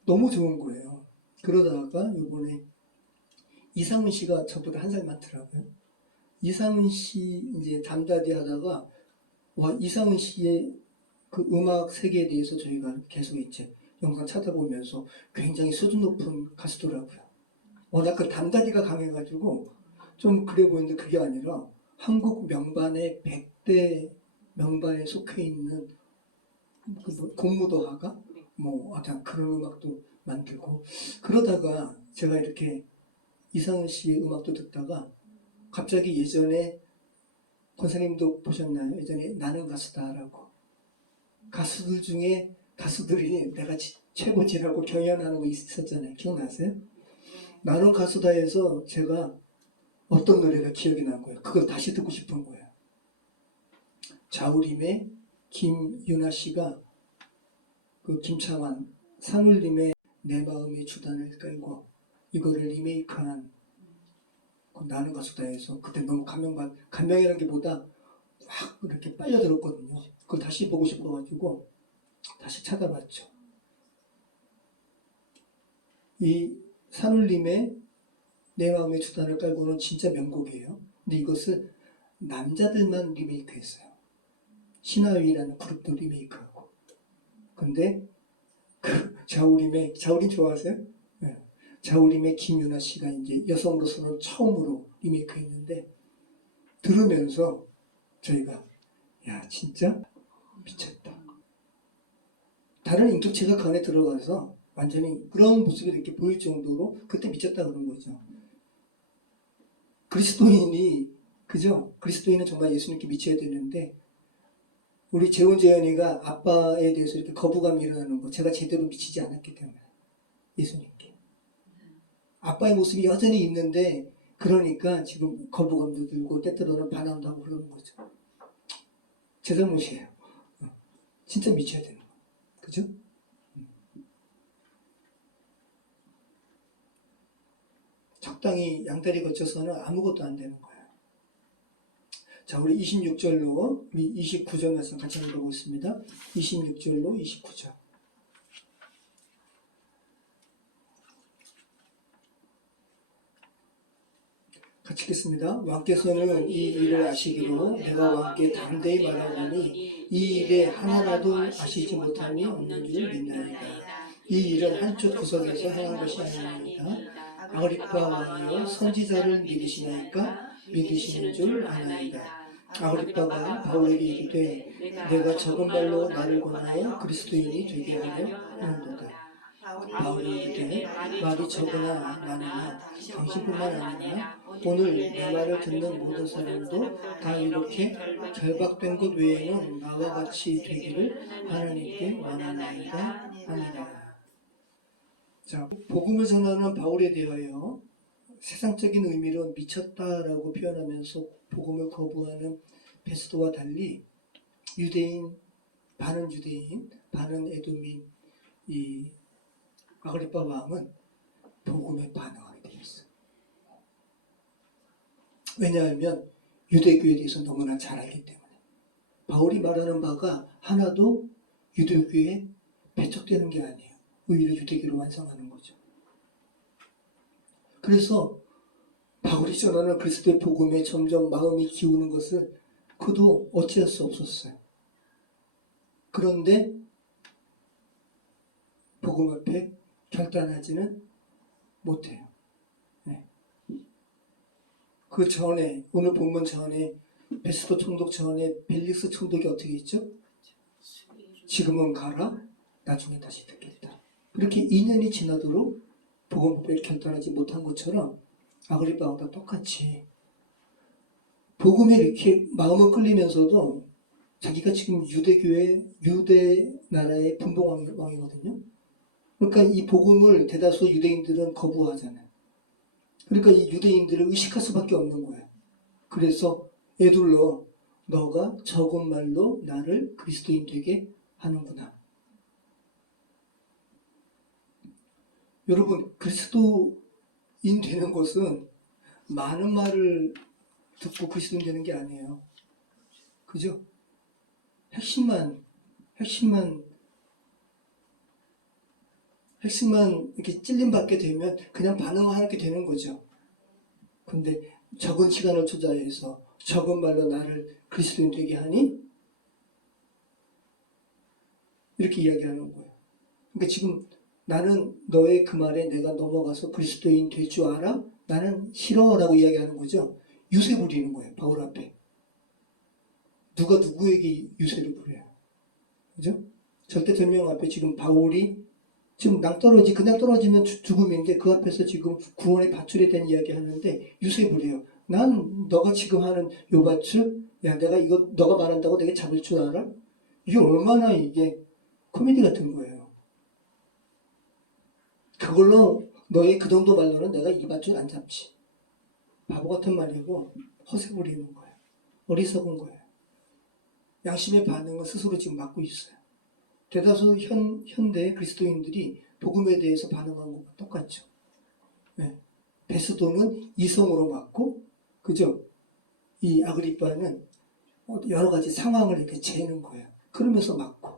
너무 좋은 거예요. 그러다가 이번에 이상은 씨가 저보다 한 살 많더라고요. 이상은 씨 이제 담다디 하다가 와 이상은 씨의 그 음악 세계에 대해서 저희가 계속 이제 영상 찾아보면서 굉장히 수준 높은 가수더라고요. 워낙 그 담다디가 강해가지고 좀 그래 보이는데 그게 아니라 한국 명반의 100대 명반에 속해 있는 그 공무도화가 뭐 약간 그런 음악도 만들고 그러다가 제가 이렇게 이상은 씨의 음악도 듣다가 갑자기 예전에 권사님도 보셨나요? 예전에 나는 가수다라고 가수들 중에 가수들이 내가 최고지라고 경연하는 거 있었잖아요. 기억나세요? 나는 가수다에서 제가 어떤 노래가 기억이 난 거예요. 그걸 다시 듣고 싶은 거예요. 자우림의 김유나 씨가 그 김창완, 산울림의 내 마음의 주단을 깔고 이거를 리메이크한 그 나는 가수다에서 그때 너무 감명이라는 게 보다 확 이렇게 빨려들었거든요. 그걸 다시 보고 싶어가지고 다시 찾아봤죠. 이 산울림의 내 마음의 주단을 깔고는 진짜 명곡이에요. 근데 이것을 남자들만 리메이크했어요. 신화위라는 그룹도 리메이크하고. 근데 그 자우림 좋아하세요? 네. 자우림의 김유나 씨가 이제 여성으로서는 처음으로 리메이크했는데 들으면서 저희가 야 진짜 미쳤다. 다른 인격체가 그 안에 들어가서 완전히 그런 모습이 이렇게 보일 정도로 그때 미쳤다 그런 거죠. 그리스도인이 그죠? 그리스도인은 정말 예수님께 미쳐야 되는데 우리 재훈 재현이가 아빠에 대해서 이렇게 거부감이 일어나는 거 제가 제대로 미치지 않았기 때문에 예수님께 아빠의 모습이 여전히 있는데 그러니까 지금 거부감도 들고 때때로는 반항도 하고 그러는 거죠. 제 잘못이에요. 진짜 미쳐야 되는 거 그죠? 적당히 양다리 거쳐서는 아무것도 안 되는 거예요. 자, 우리 26절로 우리 29절 말씀 같이 읽어보고 있습니다. 26절로 29절. 같이 읽겠습니다. 왕께서는 이 일을 아시기로 내가 왕께 담대히 말하오니 이 일에 하나라도 아시지 못함이 없는 줄 믿나이다. 이 일은 한쪽 구석에서 행한 것이 아닙니다. 아그리빠 왕이여 선지자를 믿으시나이까? 믿으시는 줄 아나이다. 아그리빠가 바울에게 이르되 내가 적은 말로 나를 권하여 그리스도인이 되게 하려 하는도다. 바울이 이르되 말이 적으나 많으나 당신뿐만 아니라 오늘 내 말을 듣는 모든 사람도 다 이렇게 결박된 것 외에는 나와 같이 되기를 하나님께 원하나이다 하니라. 자, 복음을 전하는 바울에 대하여 세상적인 의미로 미쳤다라고 표현하면서 복음을 거부하는 베스도와 달리 반은 유대인, 반은 에돔인 이 아그리빠 왕은 복음에 반응하게 되었어요. 왜냐하면 유대교에 대해서 너무나 잘 알기 때문에 바울이 말하는 바가 하나도 유대교에 배척되는 게 아니에요. 오히려 유대교로 완성하는 거죠. 그래서 바울이 전하는 그리스도의 복음에 점점 마음이 기우는 것을 그도 어찌할 수 없었어요. 그런데 복음 앞에 결단하지는 못해요. 네. 그 전에 오늘 본문 전에 베스도 총독 전에 벨릭스 총독이 어떻게 했죠? 지금은 가라 나중에 다시 듣겠다. 그렇게 2년이 지나도록 복음 앞에 결단하지 못한 것처럼 아그리빠와 똑같이 복음에 이렇게 마음을 끌리면서도 자기가 지금 유대 나라의 분봉왕이거든요. 그러니까 이 복음을 대다수 유대인들은 거부하잖아요. 그러니까 이 유대인들을 의식할 수밖에 없는 거예요. 그래서 에둘러 너가 적은 말로 나를 그리스도인 되게 하는구나. 여러분, 그리스도인 되는 것은 많은 말을 듣고 그리스도인 되는 게 아니에요. 그죠? 핵심만 이렇게 찔림받게 되면 그냥 반응하게 되는 거죠. 근데 적은 시간을 투자해서 적은 말로 나를 그리스도인 되게 하니? 이렇게 이야기하는 거예요. 그러니까 지금 나는 너의 그 말에 내가 넘어가서 그리스도인 될 줄 알아? 나는 싫어라고 이야기하는 거죠. 유세 부리는 거예요. 바울 앞에. 누가 누구에게 유세를 부려요. 그죠? 절대절명 앞에 지금 바울이 지금 그냥 떨어지면 죽음인데 그 앞에서 지금 구원의 밧줄에 대한 이야기 하는데 유세 부려요. 난 너가 지금 하는 요 밧줄, 야 내가 이거 너가 말한다고 내가 잡을 줄 알아? 이게 얼마나 이게 코미디 같은 거예요. 그걸로 너의 그 정도 말로는 내가 이 밧줄 안 잡지. 바보 같은 말이고 허세 부리는 거예요. 어리석은 거예요. 양심의 반응은 스스로 지금 막고 있어요. 대다수 현대 그리스도인들이 복음에 대해서 반응한 것과 똑같죠. 네. 베스도는 이성으로 맞고, 그죠? 이 아그리빠는 여러 가지 상황을 이렇게 재는 거예요. 그러면서 맞고.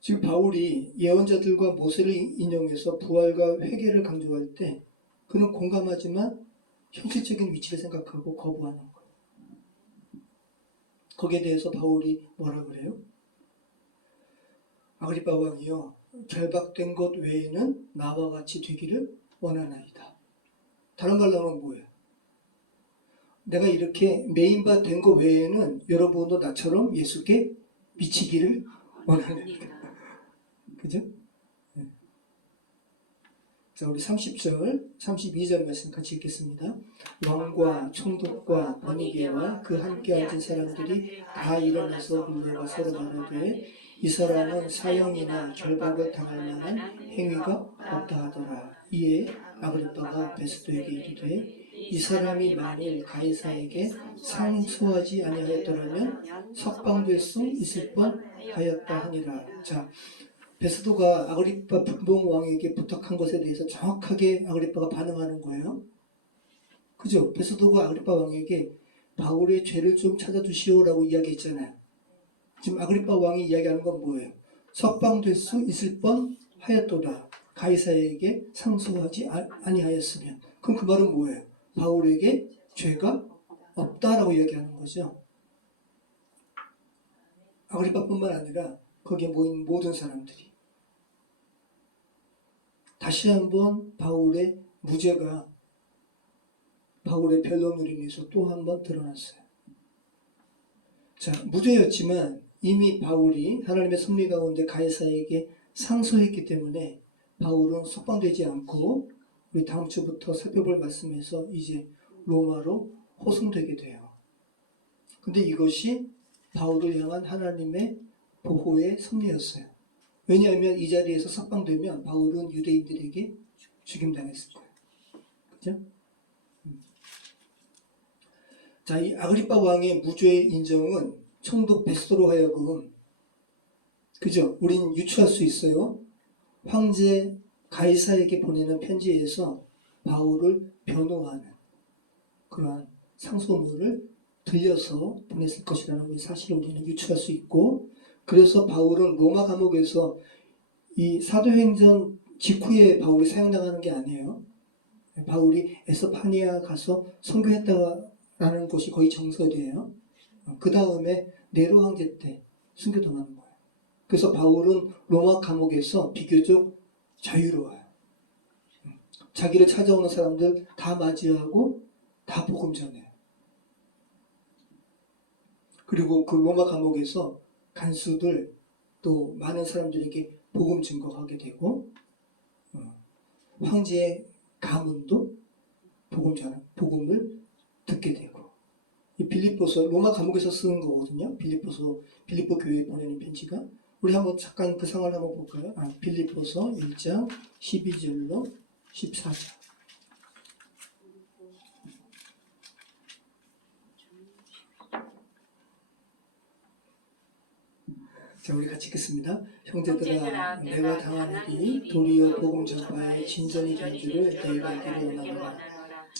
지금 바울이 예언자들과 모세를 인용해서 부활과 회개를 강조할 때 그는 공감하지만 현실적인 위치를 생각하고 거부하는 거예요. 거기에 대해서 바울이 뭐라 그래요? 아그리빠 왕이여 결박된 것 외에는 나와 같이 되기를 원하나이다. 다른 말로 하면 뭐예요? 내가 이렇게 메인바 된 것 외에는 여러분도 나처럼 예수께 미치기를 원하나이다. 그죠? 네. 자, 우리 30절, 32절 말씀 같이 읽겠습니다. 왕과 총독과 번이게와 그 함께 앉은 사람들이 다 일어나서 물러가 서로 말하되 이 사람은 사형이나 결박을 당할 만한 행위가 없다 하더라. 이에 아그리빠가 베스도에게 이르되 이 사람이 만일 가이사에게 상소하지 아니하였더라면 석방될 수 있을 뻔하였다 하니라. 자, 베스도가 아그리빠 분봉 왕에게 부탁한 것에 대해서 정확하게 아그리빠가 반응하는 거예요. 그죠? 베스도가 아그리빠 왕에게 바울의 죄를 좀 찾아주시오라고 이야기했잖아요. 지금 아그리빠 왕이 이야기하는 건 뭐예요? 석방될 수 있을 뻔하였도다. 가이사에게 상소하지 아니하였으면. 그럼 그 말은 뭐예요? 바울에게 죄가 없다라고 이야기하는 거죠. 아그리빠뿐만 아니라 거기에 모인 모든 사람들이. 다시 한번 바울의 무죄가 바울의 변론으로 인해서 또 한번 드러났어요. 자, 무죄였지만 이미 바울이 하나님의 섭리 가운데 가이사에게 상소했기 때문에 바울은 석방되지 않고 우리 다음 주부터 살펴볼 말씀에서 이제 로마로 호송되게 돼요. 근데 이것이 바울을 향한 하나님의 보호의 섭리였어요. 왜냐하면 이 자리에서 석방되면 바울은 유대인들에게 죽임당했을 거예요. 그죠? 자, 이 아그리빠 왕의 무죄 인정은 총독 베스도로 하여금, 그죠? 우린 유추할 수 있어요. 황제 가이사에게 보내는 편지에서 바울을 변호하는 그러한 상소문을 들려서 보냈을 것이라는 사실을 우리는 유추할 수 있고, 그래서 바울은 로마 감옥에서 이 사도행전 직후에 바울이 사형당하는 게 아니에요. 바울이 에스파니아 가서 선교했다라는 것이 거의 정설이에요. 그 다음에 네로 황제 때 순교당하는 거예요. 그래서 바울은 로마 감옥에서 비교적 자유로워요. 자기를 찾아오는 사람들 다 맞이하고 다 복음 전해요. 그리고 그 로마 감옥에서 간수들 또 많은 사람들에게 복음 증거하게 되고 황제의 가문도 복음을 듣게 되고, 이 빌립보서 로마 감옥에서 쓰는 거거든요. 빌립보 교회에 보내는 편지가. 우리 한번 잠깐 그 상황을 한번 볼까요? 빌립보서 1장 12절로 14절. 자, 우리 같이 읽겠습니다. 형제들아, 내가 당한 일이 도리어 복음 전파의 진전이 된 줄을 너희가 알기를 원하노라.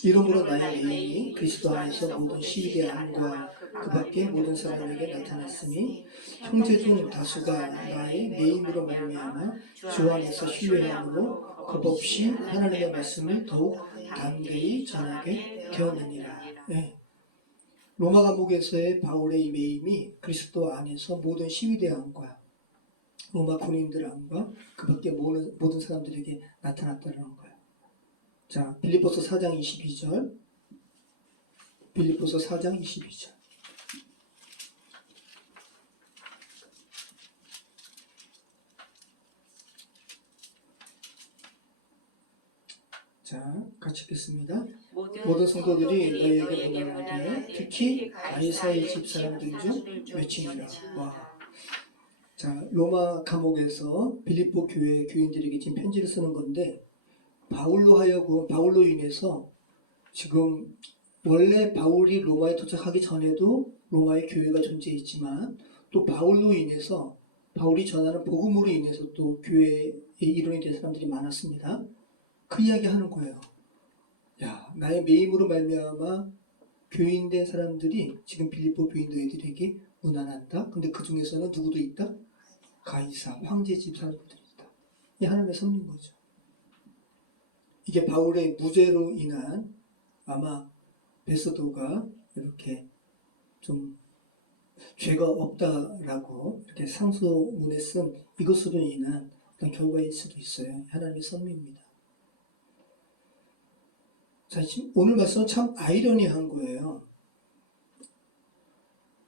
이러므로 나의 매임이 그리스도 안에서 모든 시위대 안과 그 밖에 모든 사람에게 나타났으니 형제 중 다수가 나의 매임으로 말미암아 주 안에서 신뢰함으로 겁없이 하나님의 말씀을 더욱 담대히 전하게 되었느니라. 네. 로마 감옥에서의 바울의 이 매임이 그리스도 안에서 모든 시위대 안과 로마 군인들 안과 그 밖에 모든 사람들에게 나타났다는 거예요. 자, 빌립보서 4장 22절. 빌립보서 4장 22절. 자, 같이 읽겠습니다. 모든 성도들이 너희에게 문안하되 특히 가이사의 집 사람들 중 외치니라. 와. 자, 로마 감옥에서 빌립보 교회 교인들에게 지금 편지를 쓰는 건데, 바울로 인해서 지금 원래 바울이 로마에 도착하기 전에도 로마의 교회가 존재했지만, 또 바울로 인해서 바울이 전하는 복음으로 인해서 또 교회의 일원이 된 사람들이 많았습니다. 그 이야기 하는 거예요. 야, 나의 매임으로 말미암아 교인된 사람들이 지금 빌립보 교인 너희들에게 문안한다. 근데 그 중에서는 누구도 있다? 가이사, 황제 집 사람들이 있다. 이 하나님의 섭리인 거죠. 이게 바울의 무죄로 인한 아마 베스도가 이렇게 좀 죄가 없다라고 이렇게 상소문에 쓴 이것으로 인한 어떤 결과일 수도 있어요. 하나님의 섭리입니다. 자, 지금 오늘 말씀은 참 아이러니한 거예요.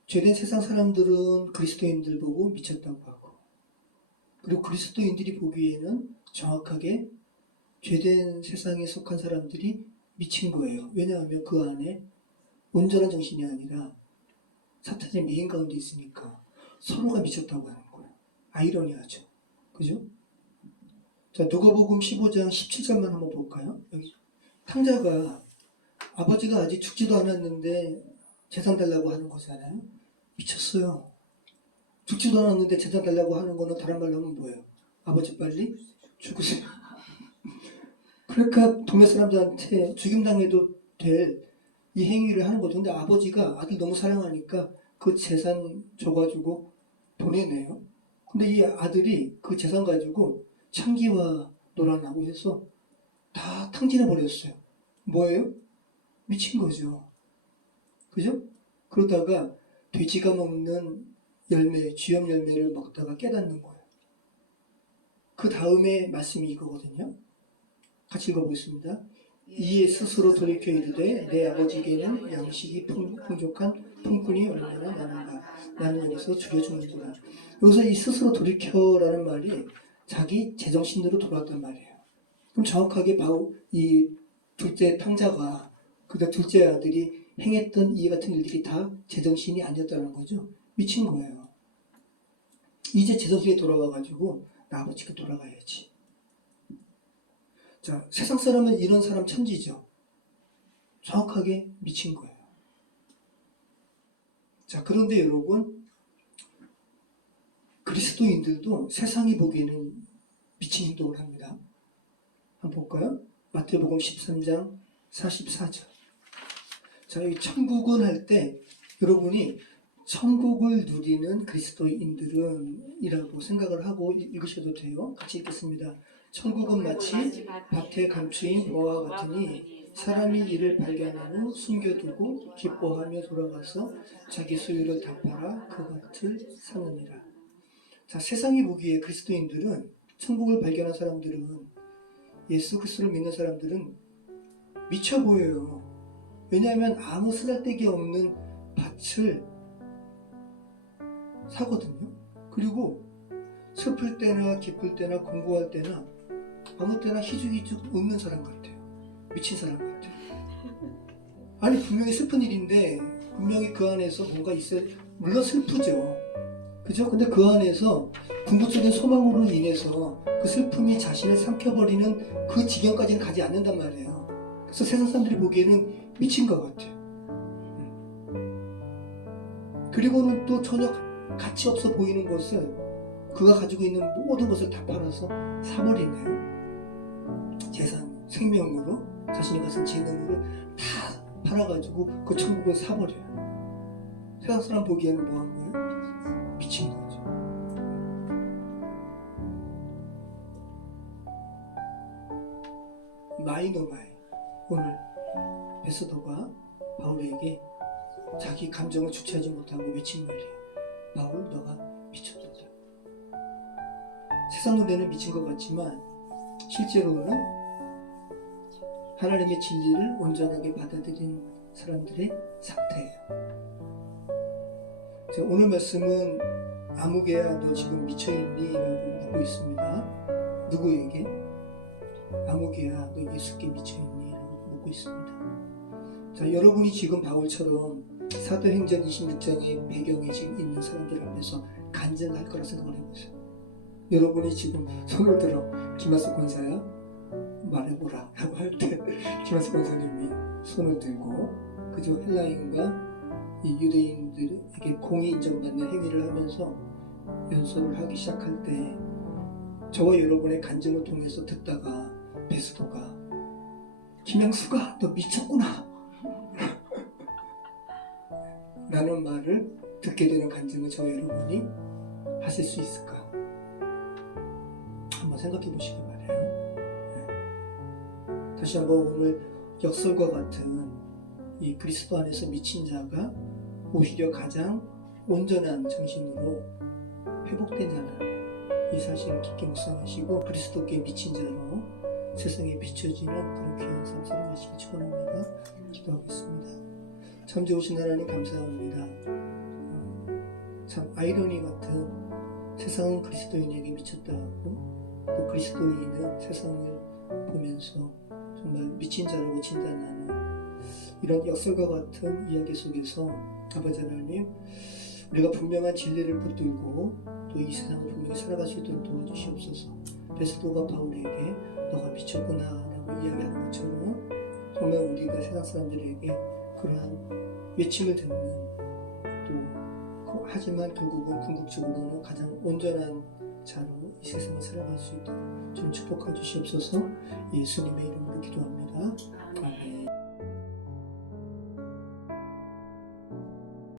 죄된 세상 사람들은 그리스도인들 보고 미쳤다고 하고, 그리고 그리스도인들이 보기에는 정확하게 죄된 세상에 속한 사람들이 미친 거예요. 왜냐하면 그 안에 온전한 정신이 아니라 사탄의 미인 가운데 있으니까 서로가 미쳤다고 하는 거예요. 아이러니하죠. 그죠? 자, 누가복음 15장 17절만 한번 볼까요? 여기 탕자가 아버지가 아직 죽지도 않았는데 재산 달라고 하는 거잖아요. 미쳤어요. 죽지도 않았는데 재산 달라고 하는 거는 다른 말로 하면 뭐예요? 아버지 빨리 죽으세요. 그러니까 동네 사람들한테 죽임당해도 될 이 행위를 하는 거죠. 근데 아버지가 아들 너무 사랑하니까 그 재산 줘가지고 보내네요. 근데 이 아들이 그 재산 가지고 창기와 노란하고 해서 다 탕진해 버렸어요. 뭐예요? 미친 거죠. 그죠? 그러다가 돼지가 먹는 열매, 쥐염 열매를 먹다가 깨닫는 거예요. 그 다음에 말씀이 이거거든요. 같이 읽어보겠습니다. 이에 스스로 돌이켜 이르되 내 아버지에게는 양식이 풍족한 품꾼이 얼마나 많은가. 나는 여기서 죽여 죽는구나. 여기서 이 스스로 돌이켜라는 말이 자기 제정신으로 돌아왔단 말이에요. 그럼 정확하게 이 둘째 탕자가 그다음 둘째 아들이 행했던 이 같은 일들이 다 제정신이 아니었다는 거죠. 미친 거예요. 이제 제정신이 돌아와가지고 나 아버지가 돌아가야지. 자, 세상 사람은 이런 사람 천지죠. 정확하게 미친 거예요. 자, 그런데 여러분, 그리스도인들도 세상이 보기에는 미친 행동을 합니다. 한번 볼까요? 마태복음 13장 44절. 자, 이 천국은 할 때 여러분이 천국을 누리는 그리스도인들은 이라고 생각을 하고 읽으셔도 돼요. 같이 읽겠습니다. 천국은 마치 밭에 감추인 보와 같으니 사람이 이를 발견한 후 숨겨두고 기뻐하며 돌아가서 자기 소유를 다 팔아 그것을 사느니라. 자, 세상이 보기에 그리스도인들은, 천국을 발견한 사람들은, 예수 그리스도를 믿는 사람들은 미쳐 보여요. 왜냐하면 아무 쓰잘데기 없는 밭을 사거든요. 그리고 슬플 때나 기쁠 때나 공부할 때나 아무 때나 희죽희죽 웃는 사람 같아요. 미친 사람 같아요. 아니 분명히 슬픈 일인데 분명히 그 안에서 뭔가 있어야 물론 슬프죠. 그죠? 근데 그 안에서 궁극적인 소망으로 인해서 그 슬픔이 자신을 삼켜버리는 그 지경까지는 가지 않는단 말이에요. 그래서 세상 사람들이 보기에는 미친 것 같아요. 그리고는 또 전혀 가치 없어 보이는 것을 그가 가지고 있는 모든 것을 다 팔아서 사버리네요. 재산, 생명으로 자신이 가진 재능으로 다 팔아가지고 그 천국을 사버려요. 세상 사람 보기에는 뭐 한 거예요? 미친 거죠. 마이노마이 오늘 베스도가 바울에게 자기 감정을 주체하지 못하고 외친 말이에요. 바울 너가 미쳤다. 세상 눈에는 미친 것 같지만 실제로는 하나님의 진리를 온전하게 받아들인 사람들의 상태예요. 자, 오늘 말씀은 아무개야 너 지금 미쳐있니? 라고 묻고 있습니다. 누구에게? 아무개야 너 예수께 미쳐있니? 라고 묻고 있습니다. 자, 여러분이 지금 바울처럼 사도행전 26장의 배경에 지금 있는 사람들 앞에서 간증할 거라 생각을 해보세요. 여러분이 지금 손을 들어 김한석 권사야 말해보라 라고 할 때 김한석 권사님이 손을 들고 그저 헬라인과 이 유대인들에게 공의 인정받는 행위를 하면서 연설을 하기 시작할 때 저와 여러분의 간증을 통해서 듣다가 베스도가 김양수가 너 미쳤구나 라는 말을 듣게 되는 간증을 저와 여러분이 하실 수 있을까? 한번 생각해 보시기 바래요. 네. 다시 한번 오늘 역설과 같은 이 그리스도 안에서 미친 자가 오히려 가장 온전한 정신으로 회복되냐는 이 사실을 깊게 묵상하시고 그리스도께 미친 자로 세상에 비춰지는 그런 귀한 삶 살아가시기 축원합니다. 기도하겠습니다. 참 좋으신 하나님 감사합니다. 참 아이러니 같은 세상은 그리스도인에게 미쳤다 하고 또 그리스도인은 세상을 보면서 정말 미친 자라고 진단하는 이런 역설과 같은 이야기 속에서 아버지 하나님 우리가 분명한 진리를 붙들고 또 이 세상을 분명히 살아갈 수 있도록 도와주시옵소서. 베스도가 바울에게 너가 미쳤구나 라고 이야기하는 것처럼 정말 우리가 세상 사람들에게 그러한 외침을 듣는 또 하지만 결국은 궁극적으로는 가장 온전한 자로 이 세상을 살아갈 수 있도록 좀 축복해 주시옵소서. 예수님의 이름으로 기도합니다. 아멘.